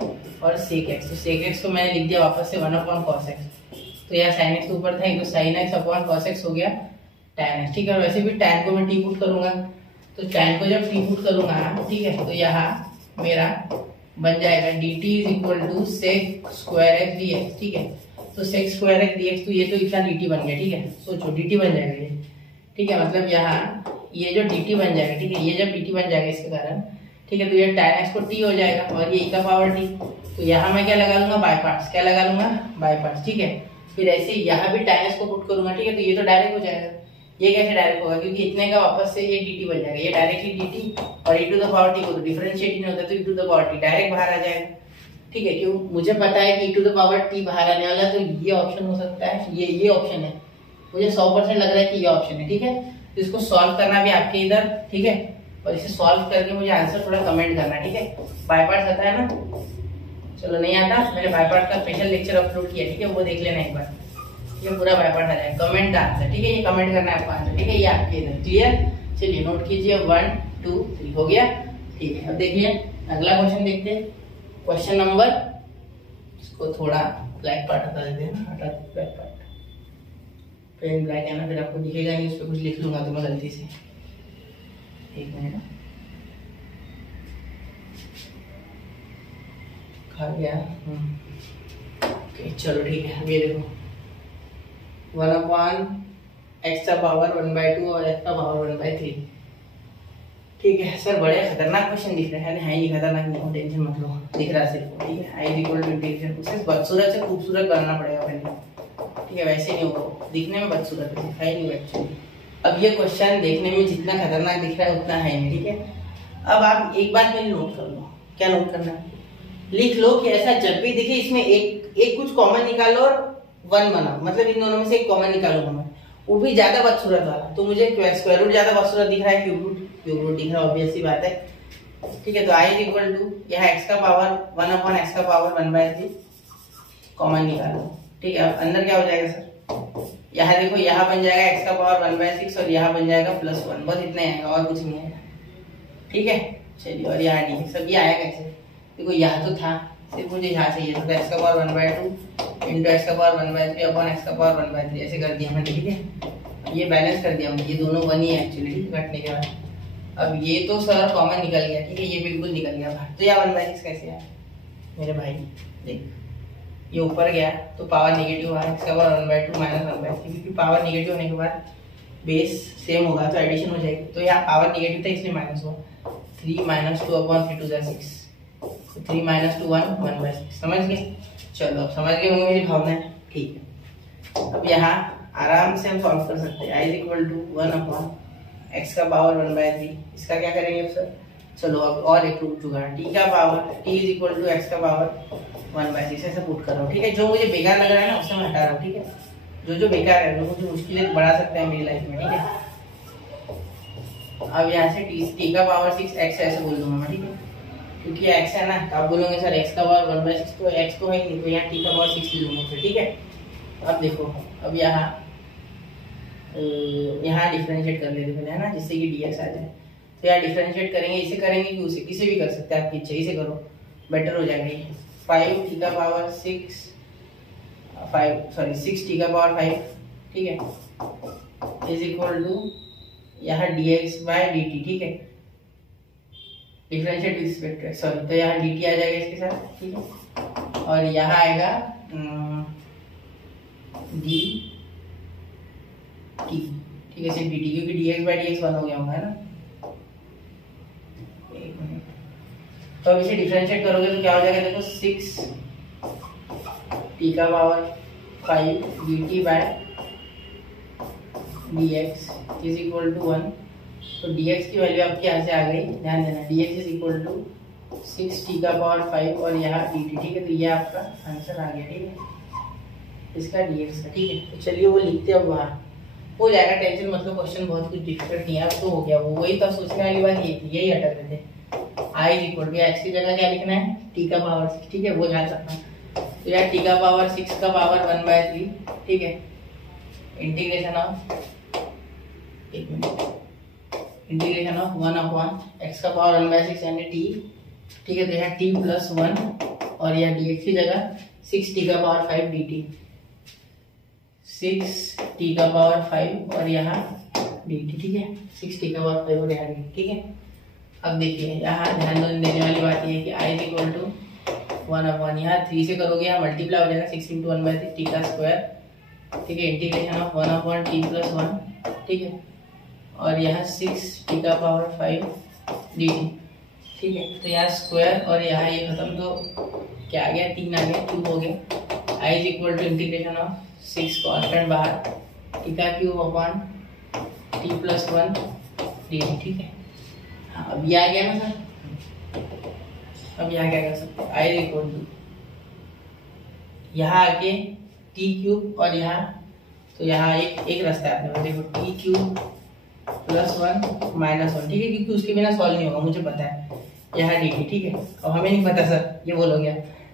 और sec x, तो sec x को मैंने लिख दिया वापस से 1/cos x, तो यहाँ sin x तो ऊपर था, तो sin x/cos x हो गया tan x, ठीक है। और वैसे भी tan को मैं t पुट करूंगा, तो tan को जब t पुट करूंगा, ठीक है, तो यहाँ मेरा बन जाएगा dt is equal to sec² dx, ठीक है, तो sec² dx, तो ये तो इतना dt बन गया, ठीक है, सोचो dt बन जाएगा ये, ठीक है, मतलब यहाँ ये जो dt बन जाएगा, ठीक है, ये जब dt बन जाएगा इसके कारण, ठीक है, तो ये tan x को t हो जाएगा, और ये e⁻t, तो यहाँ मैं क्या लगा लूंगा, बाय पार्ट्स, क्या लगा लूंगा, बाय पार्ट्स, ठीक है। फिर ऐसे यहाँ भी tan x को पुट करूंगा, ठीक है, तो ये तो डायरेक्ट हो जाएगा, ये कैसे डायरेक्ट होगा, क्योंकि इतने का वापस से ये dt बन जाएगा, ये डायरेक्टली dt, और e⁻t को तो डिफरेंशिएट ही नहीं होता, तो e⁻t डायरेक्ट बाहर आ जाएगा, ठीक है, क्यों, मुझे पता है कि e⁻t बाहर आने वाला, तो ये ऑप्शन हो सकता है, ये ऑप्शन है, मुझे 100% लग रहा है कि ये ऑप्शन है, ठीक है। तो इसको सॉल्व करना भी आपके इधर, ठीक है, और इसे सॉल्व करके मुझे आंसर थोड़ा कमेंट करना, ठीक है। बाय पार्ट्स आता है ना, चलो नहीं आता, मैंने बाय पार्ट का स्पेशल लेक्चर अपलोड किया, ठीक है, वो देख लेना एक बार, ठीक है, पूरा बाय पार्ट आ जाएगा, कमेंट का आंसर, ठीक है, ये कमेंट करना है आपको आंसर, ठीक है, ये आपके इधर क्लियर। चलिए नोट कीजिए 1 2 3 हो गया, ठीक है। अब देखिए अगला क्वेश्चन देखते हैं, क्वेश्चन नंबर, इसको थोड़ा ब्लैक पार्ट हटा देते हैं, हटा ब्लैक पार्ट, पेन ब्लैक है ना, फिर आपको दिखेगा नहीं, उस पर कुछ लिख लूंगा तो मैं गलती से, एक मिनट, आ गया। ओके चलो ठीक है। अब ये देखो 1/x का पावर 1/2 और x का पावर 1/3। ठीक है सर, बड़े खतरनाक क्वेश्चन दिख रहे हैं। है नहीं खतरनाक, नहीं टेंशन मत लो, दिख रहा है सिर्फ। ठीक है, i equal to integration process बदसूरत से खूबसूरत बनाना पड़ेगा पहले। ठीक है, वैसे नहीं होगा, दिखने में बदसूरत है नहीं एक्चुअली। अब ये क्वेश्चन देखने में जितना खतरनाक दिख रहा है उतना है नहीं। ठीक है, अब आप एक बात मेरी नोट कर लो। क्या नोट करना है? लिख लो कि ऐसा जब भी दिखे इसमें एक कुछ कॉमन निकालो और 1 बनाओ, मतलब इन दोनों में से एक कॉमन निकालूंगा मैं, वो भी ज्यादा बदसूरत वाला। तो मुझे स्क्वायर रूट ज्यादा बदसूरत दिख रहा है, क्यूब रूट दिख रहा है, ऑब्वियस सी बात है। ठीक है, तो i इज इक्वल टू यह x का पावर 1/x का पावर 1/3 कॉमन निकालो। ठीक है, अब अंदर क्या हो जाएगा सर? यहाँ देखो, यहाँ बन जाएगा x का पावर 1/6 और यहाँ बन जाएगा +1, बस इतना ही आएगा और कुछ नहीं आएगा। ठीक है, चलिए, और यहाँ डी सब ये आया कैसे? देखो यहाँ तो था, सिर्फ मुझे यहाँ चाहिए था x का पावर 1/2 इंटू x का पावर 1/3 अपॉन x का पावर 1/3, ऐसे कर दिया मैंने। ठीक है, ये बैलेंस कर दिया मैंने, ये दोनों 1 ही है एक्चुअली घटने के बाद। अब ये तो सर कॉमन निकल गया। ठीक है, ये बिल्कुल निकल गया बाहर। तो यहाँ 1/6 कैसे आया मेरे भाई? देख, ये ऊपर गया तो पावर नेगेटिव आया, x का पावर 1/2 माइनस 1/3, क्योंकि पावर नेगेटिव होने के बाद बेस सेम होगा तो एडिशन हो जाएगी। तो यहाँ पावर नेगेटिव था इसलिए माइनस हुआ। 3 - 2 अपॉन 3 2 6, 3 - 2 1 1/6। समझ गए? चलो, अब समझ गए होंगे मेरी भावना है। ठीक है, अब यहाँ आराम से हम सॉल्व कर सकते हैं। i is equal to 1/x का पावर 1/3। इसका क्या करेंगे अब सर? चलो अब और एक रूट जुगाड़, t का power t is equal to x का पावर 1/6 ऐसे पुट कर रहा हूँ। ठीक है, जो मुझे बेकार लग रहा है ना उसे मैं हटा रहा हूँ। ठीक है, जो बेकार है वो मुझे मुश्किलें बढ़ा सकते हैं मेरी लाइफ में। ठीक है, अब यहाँ से t का पावर 6x ऐसे बोल दूंगा मैं। ठीक है, क्योंकि x है ना, तो आप बोलोगे सर x का पावर 1/6, तो x तो है ही नहीं, तो यहाँ t का पावर 6 लूंगा फिर। ठीक है, अब देखो, अब यहाँ डिफरेंशिएट कर लेते पहले, है ना, जिससे कि dx आ जाए। तो यहाँ डिफरेंशिएट करेंगे, इसे करेंगे कि उसे, किसे भी कर सकते हैं, आपकी इच्छा, इसे करो, बेटर हो जाएगा ये। 5 t का पावर 6 t का पावर 5। ठीक है, इज इक्वल टू यहाँ dx बाय dt। ठीक है, डिफरेंशिएट रिस्पेक्ट सॉरी, तो यहाँ dt आ जाएगा इसके साथ। ठीक है, और यहाँ आएगा dt। ठीक है, सिर्फ dt, क्योंकि dx बाय dx 1 हो गया होगा, है ना। एक मिनट, तो अब इसे डिफरेंशिएट करोगे तो क्या हो जाएगा? देखो 6 t का power 5 dt by dx is equal to 1। तो dx की वैल्यू आपके यहाँ से आ गई, ध्यान देना, dx is equal to 6 t का पावर 5 और यहाँ dt। ठीक है, तो ये आपका आंसर आ गया। ठीक है, इसका dx का। ठीक है, तो चलिए वो लिखते हैं, अब वहाँ हो जाएगा, टेंशन मतलब क्वेश्चन बहुत कुछ डिफिकल्ट नहीं है, अब तो हो गया वो। वही तो सोचने वाली बात ये थी, यही अटक रहे थे। i is equal to x की जगह क्या लिखना है? t का पावर 6। ठीक है, वो ध्यान रखना। तो यार t का पावर 6 का पावर 1/3। ठीक है, इंटीग्रेशन ऑफ, एक मिनट, इंटीग्रेशन ऑफ 1/x का पावर 1/6 यानी t। ठीक है, तो यहाँ t प्लस 1 और यहाँ dx की जगह 6 t का पावर 5 dt, 6 t का पावर 5 और यहाँ dt। ठीक है, 6 t का पावर 5 और यहाँ dt। ठीक है, अब देखिए यहाँ ध्यान देने वाली बात ये है कि i इज इक्वल टू 1/, यहाँ 3 से करोगे यहाँ मल्टीप्लाई हो जाएगा, 6 × 1/3 t का स्क्वायर। ठीक है, इंटीग्रेशन ऑफ 1/t प्लस 1। ठीक है, और यहाँ 6 t का पावर 5 dt। ठीक है, तो यहाँ स्क्वायर और यहाँ ये खत्म, तो क्या आ गया? 3 आ गया, क्यूब हो गया। i is equal to integration of 6 constant बाहर t का cube upon t plus 1 dt। ठीक है, हाँ, अब ये आ गया ना सर। अब यहाँ क्या कर सकते हैं? i इज इक्वल टू यहाँ आके t क्यूब और यहाँ, तो यहाँ एक रास्ता है आपने, देखो t क्यूब प्लस 1 माइनस 1। ठीक है, क्योंकि उसके बिना सॉल्व नहीं होगा, मुझे पता है। यहाँ dt। ठीक है, अब हमें नहीं पता सर, ये बोलोगे।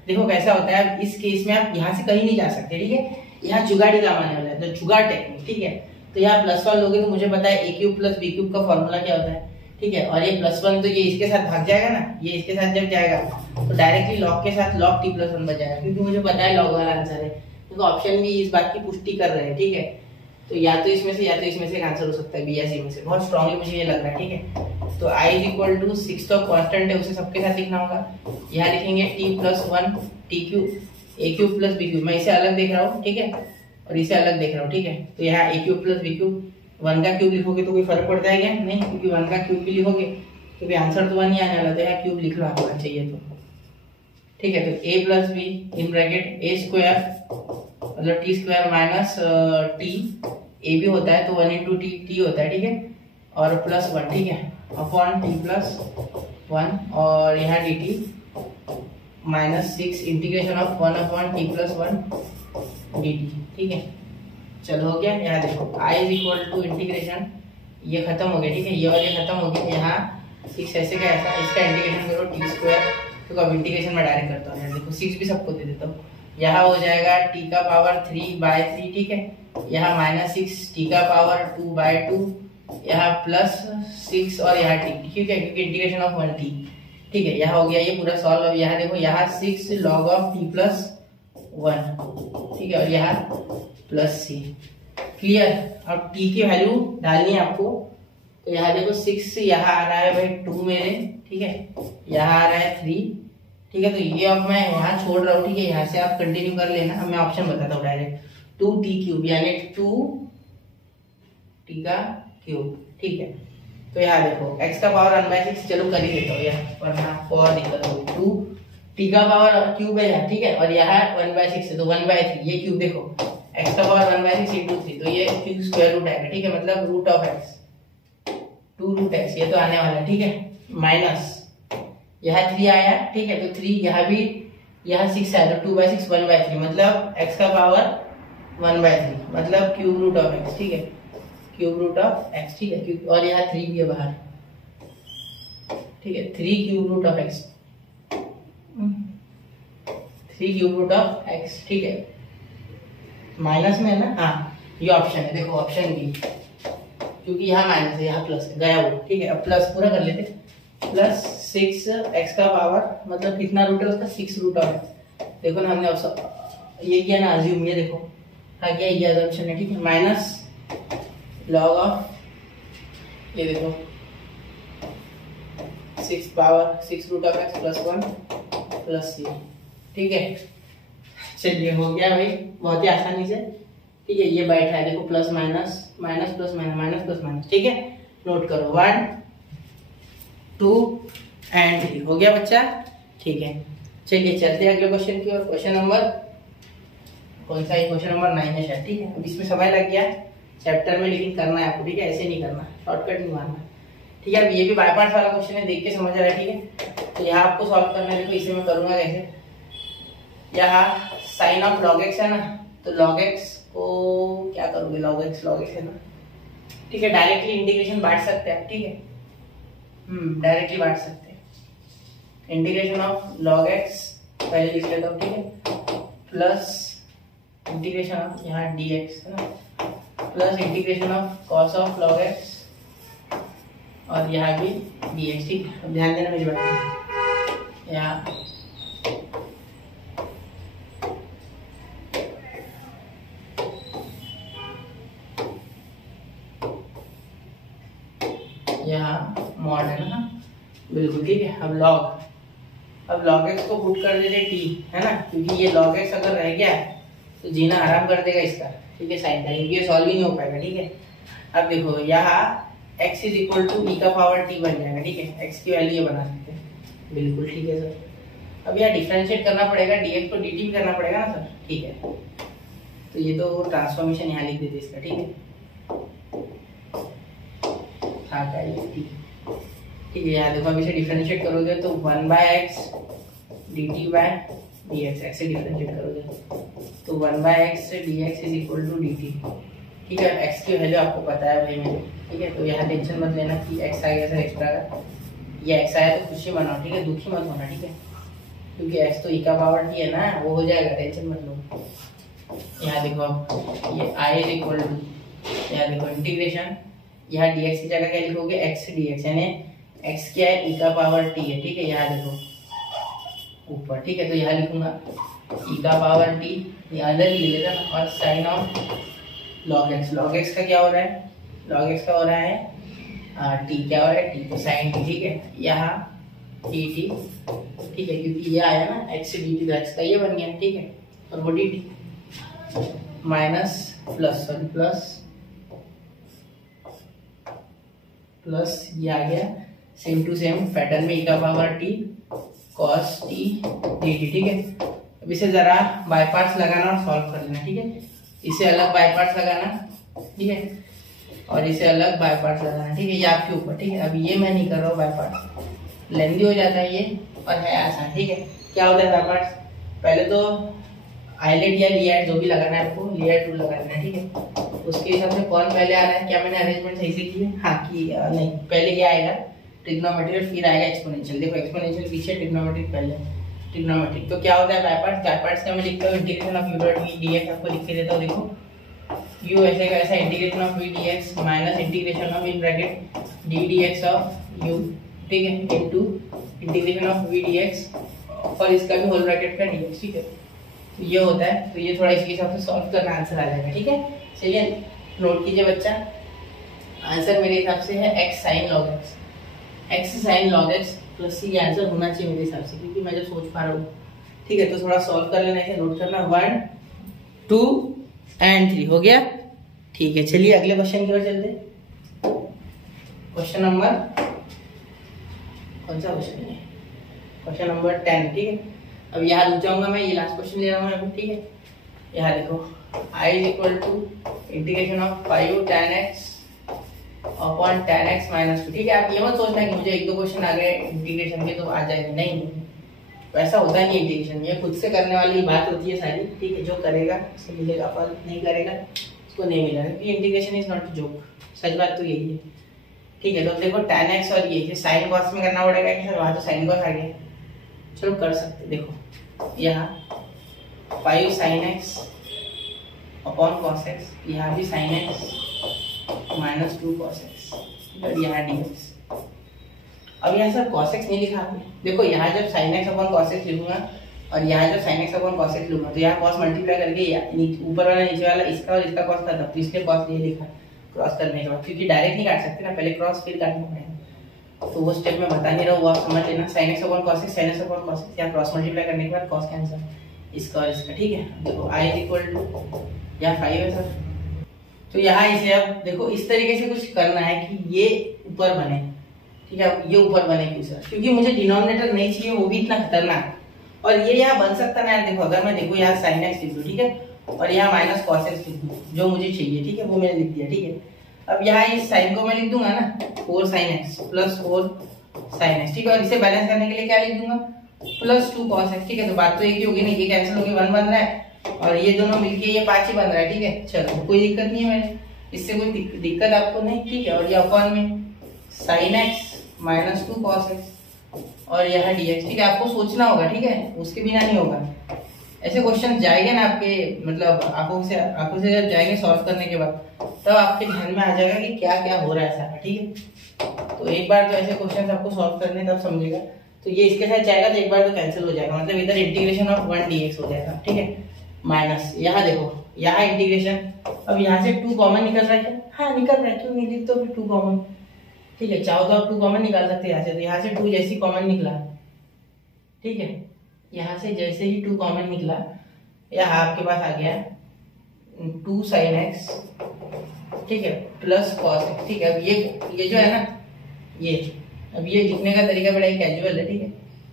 देखो कैसा होता है, इस केस में आप यहाँ से कहीं नहीं जा सकते। ठीक है, यहाँ जुगाड़ी काम आने वाला है, तो जुगाड़ टेक्निक। ठीक है, तो यहाँ +1 लोगे तो मुझे पता है a³ + b³ का फॉर्मूला क्या होता है। ठीक है, और ये +1 तो ये इसके साथ भाग जाएगा ना, ये इसके साथ जब जाएगा तो डायरेक्टली log के साथ log t + 1 बच जाएगा, क्योंकि मुझे पता है log वाला आंसर है। तो ऑप्शन भी इस बात की पुष्टि कर रहे हैं। ठीक है, तो या तो इसमें से या तो इसमें से एक आंसर हो सकता है, बी या सी में से। बहुत स्ट्रांगली मुझे ये लग रहा है। ठीक है, तो i इज इक्वल टू 6 तो कांस्टेंट है, उसे सबके साथ लिखना होगा। यहाँ लिखेंगे t प्लस 1 टी क्यूब ए क्यूब प्लस बी क्यूब। मैं इसे अलग देख रहा हूँ, ठीक है, और इसे अलग देख रहा हूँ, ठीक है। तो यहाँ ए क्यूब प्लस बी क्यूब, 1 का क्यूब लिखोगे तो कोई फर्क पड़ता है क्या? नहीं, क्योंकि 1 का क्यूब भी लिखोगे तो भी आंसर तो 1 ही आने वाला। तो यहाँ क्यूब लिख लो आपको चाहिए तो, ठीक है। तो a plus be in bracket A square मतलब टी स्क्वायर माइनस टी, ए भी होता है तो 1 इंटू टी, टी होता है, ठीक है, और प्लस 1, ठीक है, अपॉन टी प्लस 1 और यहाँ d t minus 6 integration of 1 upon t plus 1 d t, ठीक है। चलो हो गया। यहाँ देखो i is equal to integration, ये खत्म हो गया, ठीक है, ये और ये खत्म हो गया। यहाँ 6 ऐसे का ऐसा, इसका इंटीग्रेशन करो टी स्क्वायर, तो अब इंटीग्रेशन में डायरेक्ट करता हूँ। देखो 6 भी सबको दे देता हूँ। यहाँ हो जाएगा टी का पावर 3/3, ठीक है, यहाँ माइनस 6 टी का पावर 2/2, यहाँ प्लस 6 और यहाँ टी, ठीक है, क्योंकि इंटीग्रेशन ऑफ 1 टी, ठीक है। यहाँ हो गया ये पूरा सॉल्व। अब यहाँ देखो यहाँ 6 log ऑफ टी प्लस 1, ठीक है, और यहाँ प्लस सी, क्लियर। अब टी की वैल्यू डालनी है आपको, तो यहाँ देखो 6 यहाँ आ रहा है भाई 2 मेरे, ठीक है, यहाँ आ रहा है 3, ठीक है। तो ये अब मैं यहाँ छोड़ रहा हूँ, ठीक है, यहाँ से आप कंटिन्यू कर लेना। अब मैं ऑप्शन बताता हूँ डायरेक्ट, 2t क्यूब यानी 2t का क्यूब, ठीक है। तो यहाँ देखो x का पावर 1/6, चलो कर ही देता हूँ यहाँ, वरना और दिक्कत होगी। 2t का पावर क्यूब है यहाँ, ठीक है, और यहाँ 1/6 है तो 1/3, ये क्यूब देखो x का पावर 1/6 इंटू 3, तो ये क्यूब स्क्वायर रूट आएगा, ठीक है, मतलब root of x, 2 root x, ये तो आने वाला है, ठीक है, माइनस यहाँ 3 आया, ठीक है, तो 3 यहाँ भी, यहाँ 6 आया तो 2/6 1/3, मतलब x का पावर 1/3, मतलब क्यूब रूट ऑफ x, ठीक है, क्यूब रूट ऑफ x, ठीक है, और यहाँ 3 भी है बाहर, ठीक है, 3 cube root of x, 3 cube root of x, ठीक है, माइनस में है ना, हाँ ये ऑप्शन है, देखो ऑप्शन बी, क्योंकि यहाँ माइनस है यहाँ प्लस है, गया वो, ठीक है। अब प्लस पूरा कर लेते, प्लस 6 x का पावर मतलब कितना रूट है उसका, 6 रूट ऑफ, देखो ना हमने ये किया ना अज्यूम, ये देखो हाँ क्या ये अजम्पशन है, ठीक है, माइनस लॉग ऑफ, ये देखो 6 power 6 root of x plus 1 plus c, ठीक है। चलिए हो गया भाई, बहुत ही आसानी से, ठीक है। ये बैठा है देखो plus minus minus plus minus minus plus minus, ठीक है, नोट करो 1 2 एंड 3, हो गया बच्चा, ठीक है। चलिए चलते हैं अगले क्वेश्चन की ओर। क्वेश्चन नंबर कौन सा है? क्वेश्चन नंबर 9 है शायद, ठीक है। अब इसमें समय लग गया चैप्टर में, लेकिन करना है आपको, ठीक है, ऐसे नहीं करना, शॉर्टकट नहीं मारना, ठीक है। अब ये भी बाय पार्ट्स वाला क्वेश्चन है, देख के समझ आ रहा है, ठीक है। तो यहाँ आपको सॉल्व करना है, देखो इसे मैं करूंगा कैसे, यहाँ साइन ऑफ log x है ना, तो log x को क्या करोगे, log x है ना, ठीक है, डायरेक्टली इंटीग्रेशन बांट सकते हैं, ठीक है, डायरेक्टली बांट सकते हैं। इंटीग्रेशन ऑफ log x पहले लिख लेता हूँ, ठीक है, प्लस इंटीग्रेशन ऑफ यहाँ dx है ना, plus integration of cos of log x और यहाँ भी dx, ठीक है। अब ध्यान देना मेरी बात, यहाँ यहाँ मॉड है ना, बिल्कुल ठीक है। अब log x को पुट कर देते t, है ना, क्योंकि ये log x अगर रह गया तो जीना आराम कर देगा इसका, ठीक है, साइन का, क्योंकि ये सॉल्व ही नहीं हो पाएगा, ठीक है। अब देखो यहाँ x is equal to e का पावर t बन जाएगा, ठीक है, x की वैल्यू ये बना सकते हैं, बिल्कुल ठीक है सर। अब यहाँ डिफरेंशिएट करना पड़ेगा, dx को dt भी करना पड़ेगा ना सर, ठीक है। तो ये तो ट्रांसफॉर्मेशन यहाँ लिख देते इसका, ठीक है, ठीक है। यहाँ देखो अब इसे डिफरेंशिएट करोगे तो 1/x dt by dx, x से डिफरेंशिएट करोगे तो 1/x dx is equal to dt, ठीक है। x की वैल्यू आपको पता है भाई मेरे, ठीक है। तो यहाँ टेंशन मत लेना कि x आ गया सर एक्स्ट्रा का, ये x आया तो खुशी मनाओ, ठीक है, दुखी मत होना, ठीक है, क्योंकि x तो e का पावर t है ना, वो हो जाएगा, टेंशन मत लो। यहाँ देखो अब ये i इज इक्वल टू, यहाँ देखो इंटीग्रेशन, यहाँ dx की जगह क्या लिखोगे, x dx, यानी x क्या है, e का पावर t है, ठीक है। यहाँ देखो ऊपर, ठीक है, तो यहाँ लिखूंगा e का पावर t, ये अंदर ही ले लेना, और साइन ऑफ log x का क्या हो रहा है, log x का हो रहा है टी क्या हो रहा है, टी तो साइन टी, ठीक है। यहाँ टी टी, ठीक है, क्योंकि ये आया ना एक्स से डी टी, तो एक्स का ये बन गया, ठीक है, और वो D t minus plus plus ये आ गया सेम टू सेम पैटर्न में, e का power T cos T D t, ठीक है। अब इसे जरा बाय पार्ट्स लगाना और सॉल्व कर लेना, ठीक है। इसे अलग बाय पार्ट्स लगाना, ठीक है, और इसे अलग बाय पार्ट्स लगाना, ठीक है, ये आपके ऊपर, ठीक है। अभी ये मैं नहीं कर रहा हूँ बाय पार्ट्स, लेंदी हो जाता है ये और है आसान, ठीक है। क्या होता है बाय पार्ट्स, पहले तो आइलेट या लियाट जो भी लगाना है आपको, लियाट रूल लगाना है, ठीक है। उसके हिसाब से कौन पहले आ रहा है, क्या मैंने अरेंजमेंट सही से की है, हाँ की नहीं, पहले क्या आएगा ट्रिग्नोमेट्रिक, फिर आएगा एक्सपोनेंशियल। देखो एक्सपोनेंशियल पीछे, ट्रिग्नोमेट्रिक पहले, ट्रिग्नोमेट्रिक। तो क्या होता है बाय पार्ट्स का मैं लिखता हूँ integration of u dot v dx, आपको लिख के देता हूँ, देखो यू ऐसे का ऐसा integration of v dx minus integration of in bracket d dx of u, ठीक है, into integration of v dx और इसका भी होल ब्रैकेट का डीएक्स, ठीक है। तो ये होता है, तो ये थोड़ा इसके हिसाब से सॉल्व करना आंसर आ जाएगा, ठीक है। चलिए नोट कीजिए बच्चा, आंसर मेरे हिसाब से है x sin log x, x sin log x plus c, answer होना चाहिए मेरे हिसाब से, क्योंकि मैं जो सोच पा रहा हूँ, ठीक है। तो थोड़ा सॉल्व कर लेना है, नोट करना 1 2 एंड 3 हो गया, ठीक है। चलिए अगले क्वेश्चन की ओर चलते हैं। क्वेश्चन नंबर कौन सा क्वेश्चन है, क्वेश्चन नंबर 10, ठीक है। अब यहाँ रुक जाऊंगा मैं, ये लास्ट क्वेश्चन ले रहा हूँ अभी, ठीक है। यहाँ देखो I is equal to integration of 5 tan x upon tan x minus 2, ठीक है। आप ये मत सोचना कि मुझे एक दो क्वेश्चन आ गए इंटीग्रेशन के तो आ जाएंगे, नहीं, वैसा होता नहीं इंटीग्रेशन, ये खुद से करने वाली बात होती है सारी, ठीक है। जो करेगा उसको मिलेगा फल, नहीं करेगा उसको नहीं मिलेगा, क्योंकि इंटीग्रेशन इज नॉट जोक, सच बात तो यही है, ठीक है। तो देखो tan x और ये साइन कॉस में करना पड़ेगा कि सर वहाँ तो साइन कॉस आ गया, चलो कर सकते। देखो यहाँ 5 sin x upon cos x, यहाँ भी sin x minus 2 cos x, और यहाँ dx। अब यहाँ सर cos x नहीं लिखा आपने, देखो यहाँ जब sin x upon cos x लिखूंगा और यहाँ जब sin x upon cos x लूंगा, तो यहाँ cos मल्टीप्लाई करके ऊपर वाला नीचे वाला इसका और इसका cos खत्म, तो इसलिए cos ये लिखा क्रॉस करने के बाद, क्योंकि डायरेक्ट नहीं काट सकते ना, पहले क्रॉस फिर काटना पड़ेगा। तो वो स्टेप मैं बता नहीं रहा हूँ, वो आप समझ लेना। sin x upon cos x, sin x upon cos x, यहाँ क्रॉस मल्टीप्लाई करने के बाद cos कैंसिल, इसका और इसका, ठीक है। देखो i इज इक्वल टू यहाँ 5 है सर, तो यहाँ इसे अब देखो इस तरीके से कुछ करना है कि ये ऊपर बने, ठीक है। अब ये ऊपर बने क्यों सर, क्योंकि मुझे डिनोमिनेटर नहीं चाहिए, वो भी इतना खतरनाक, और ये यहाँ बन सकता ना यार। देखो अगर मैं देखो यहाँ sin x लिख दूँ, ठीक है, और यहाँ माइनस cos x लिख दूँ, जो मुझे चाहिए, ठीक है, वो मैंने लिख दिया, ठीक है। अब यहाँ इस साइन को मैं लिख दूंगा ना 4 sin x plus 4 sin x, ठीक है, और इसे बैलेंस करने के लिए क्या लिख दूंगा प्लस 2 cos x, ठीक है। तो बात तो एक ही होगी ना, ये कैंसिल होगी, 1 बन रहा है और ये दोनों मिलके ये 5 ही बन रहा है, ठीक है। चलो कोई दिक्कत नहीं है, मैंने इससे कोई दिक्कत आपको नहीं, ठीक है। और ये अपॉन में sin x minus 2 cos x और यहाँ dx, ठीक है। आपको सोचना होगा, ठीक है, उसके बिना नहीं होगा। ऐसे क्वेश्चन जाएंगे ना आपके, मतलब आंखों से जब जाएंगे सॉल्व करने के बाद, तब आपके ध्यान में आ जाएगा कि क्या क्या हो रहा है सारा, ठीक है। तो एक बार तो ऐसे क्वेश्चन आपको सॉल्व करने तब समझेगा। तो ये इसके साथ जाएगा तो एक बार तो कैंसिल हो जाएगा, मतलब इधर इंटीग्रेशन ऑफ 1 dx हो जाएगा, ठीक है, माइनस यहाँ देखो यहाँ इंटीग्रेशन, अब यहाँ से 2 कॉमन निकल रहा है क्या, हाँ निकल रहा है, क्यों नहीं लिख तो फिर 2 कॉमन, ठीक है। चाहो तो आप 2 कॉमन निकाल सकते हैं यहाँ से, तो यहाँ से 2 जैसी कॉमन निकला, ठीक है, यहाँ से जैसे ही 2 कॉमन निकला, यहाँ आपके पास आ गया 2 sin x, ठीक है, प्लस cos x, ठीक है। अब ये जो है ना, ये अब ये लिखने का तरीका बड़ा ही कैजुअल है, ठीक है।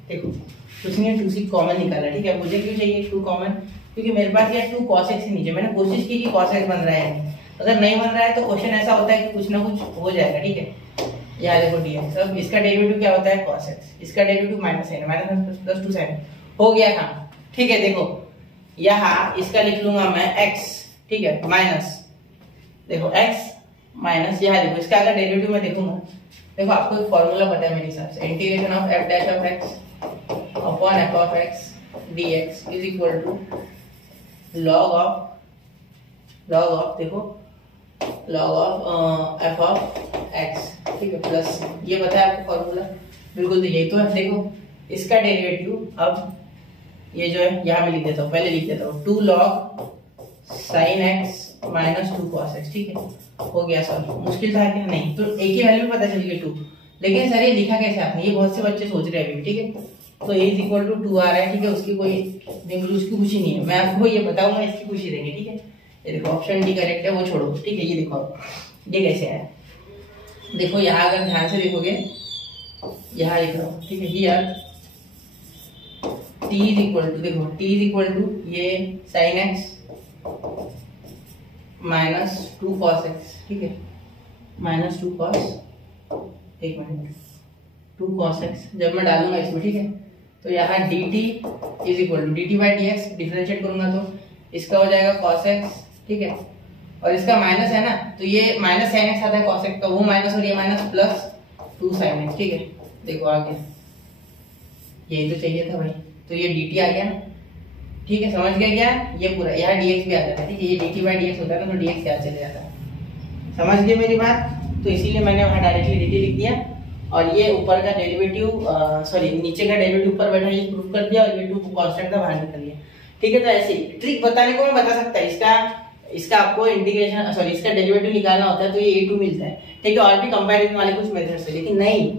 देखो उसने 2 से कॉमन निकाला, ठीक है। मुझे क्यों चाहिए 2 कॉमन, क्योंकि मेरे पास ये 2 cos x ही नीचे, मैंने कोशिश की कि cos x बन रहा है, अगर नहीं बन रहा है तो क्वेश्चन ऐसा होता है कि कुछ ना कुछ हो जाएगा, ठीक है। यहाँ देखो dx, अब इसका डेरिवेटिव क्या होता है cos x, इसका derivative minus sin plus 2 sin हो गया काम, ठीक है। देखो यहाँ इसका लिख लूंगा मैं x, ठीक है, माइनस देखो x माइनस यहाँ देखो इसका अगर डेरिवेटिव मैं देखूंगा, देखो आपको एक फॉर्मूला पता है मेरे हिसाब से, integration of f dash of x upon f of x dx is equal to log of देखो log of f of x, ठीक है, प्लस ये पता है आपको फॉर्मूला, बिल्कुल तो यही तो है। देखो इसका डेरिवेटिव, अब ये जो है यहाँ में लिख देता हूँ, पहले लिख देता हूँ 2 log sin x minus 2 cos x, ठीक है, हो गया सॉल्व। मुश्किल था क्या? नहीं। तो एक ही वैल्यू पता चल गई 2, लेकिन सर ये लिखा कैसे आपने? ये बहुत से बच्चे सोच रहे हैं अभी, ठीक है। तो a इज इक्वल टू 2 आ रहा है, ठीक है, उसकी कोई उसकी खुशी नहीं है, मैं आपको ये बताऊंगा, इसकी खुशी देंगे, ठीक है। ये देखो ऑप्शन डी करेक्ट है, वो छोड़ो, ठीक है। ये देखो ये कैसे आया, देखो यहाँ अगर ध्यान से देखोगे, यहाँ लिख रहा हूँ, ठीक है, here t is equal to, देखो t इज इक्वल टू ये sin x minus 2 cos x, ठीक है, माइनस 2 cos, एक मिनट, 2 cos x जब मैं डालूंगा इसमें, ठीक है, तो यहाँ dt is equal to dt by dx, differentiate करूंगा तो इसका हो जाएगा cos x, ठीक है, और इसका माइनस है ना, तो ये माइनस sin x आता है cos x का, वो माइनस और ये माइनस प्लस 2 sin x, ठीक है। देखो आ गया, यही तो चाहिए था भाई, तो ये dt आ गया, ठीक है, समझ गया क्या? ये पूरा यहाँ dx भी आ जाता है, ठीक है, ये dt बाई dx होता है ना, तो dx क्या चले जाता है, समझ गए मेरी बात? तो इसीलिए मैंने वहाँ डायरेक्टली dt लिख दिया, और ये ऊपर का डेरिवेटिव सॉरी नीचे का डेरिवेटिव ऊपर बैठा ये प्रूफ कर दिया, और ये 2 कांस्टेंट का बाहर निकल लिया, ठीक है। तो ऐसे ट्रिक बताने को मैं बता सकता है, इसका आपको इंटीग्रेशन सॉरी इसका डेरिवेटिव निकालना होता है तो ये a2 मिलता है, ठीक है, और भी कंपैरिजन वाले कुछ मेथड से, लेकिन नहीं,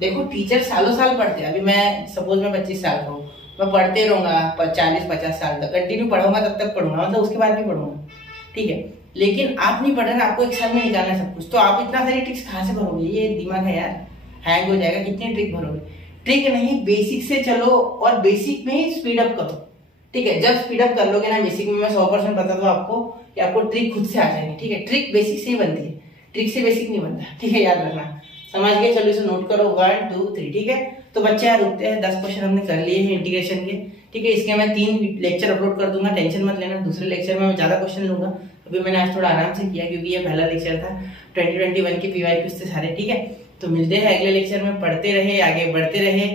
देखो टीचर सालों साल पढ़ते हैं। अभी मैं सपोज मैं 25 साल का हूँ, मैं पढ़ते रहूंगा 40-50 साल तक, कंटिन्यू पढ़ूंगा, तब तक पढ़ूंगा, मतलब उसके बाद भी पढ़ूंगा, ठीक है। लेकिन आप नहीं पढ़ रहे, आपको एक साल में निकालना है सब कुछ, तो आप इतना सारी ट्रिक्स कहाँ से भरोगे? ये दिमाग है यार, हैंग हो जाएगा, कितनी ट्रिक भरोगे? ट्रिक नहीं, बेसिक से चलो और बेसिक में ही स्पीड अप करो, ठीक है। जब स्पीड अप कर लोगे ना बेसिक में, मैं 100% बता दूं आपको कि आपको ट्रिक खुद से आ जाएगी, ठीक है। ट्रिक बेसिक से ही बनती है, ट्रिक से बेसिक नहीं बनता, ठीक है, याद रखना, समझ गए? चलो इसे नोट करो, 1 2 3, ठीक है। तो बच्चे यार रुकते हैं, 10 क्वेश्चन हमने कर लिए हैं इंटीग्रेशन के, ठीक है। इसके मैं 3 लेक्चर अपलोड कर दूंगा, टेंशन मत लेना, दूसरे लेक्चर में मैं ज्यादा क्वेश्चन लूंगा। अभी मैंने आज थोड़ा आराम से किया क्योंकि ये पहला लेक्चर था, 2021 के PYQs थे सारे, ठीक है। तो मिलते हैं अगले लेक्चर में, पढ़ते रहे, आगे बढ़ते रहे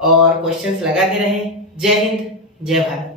और क्वेश्चंस लगाते रहे। जय हिंद, जय भारत।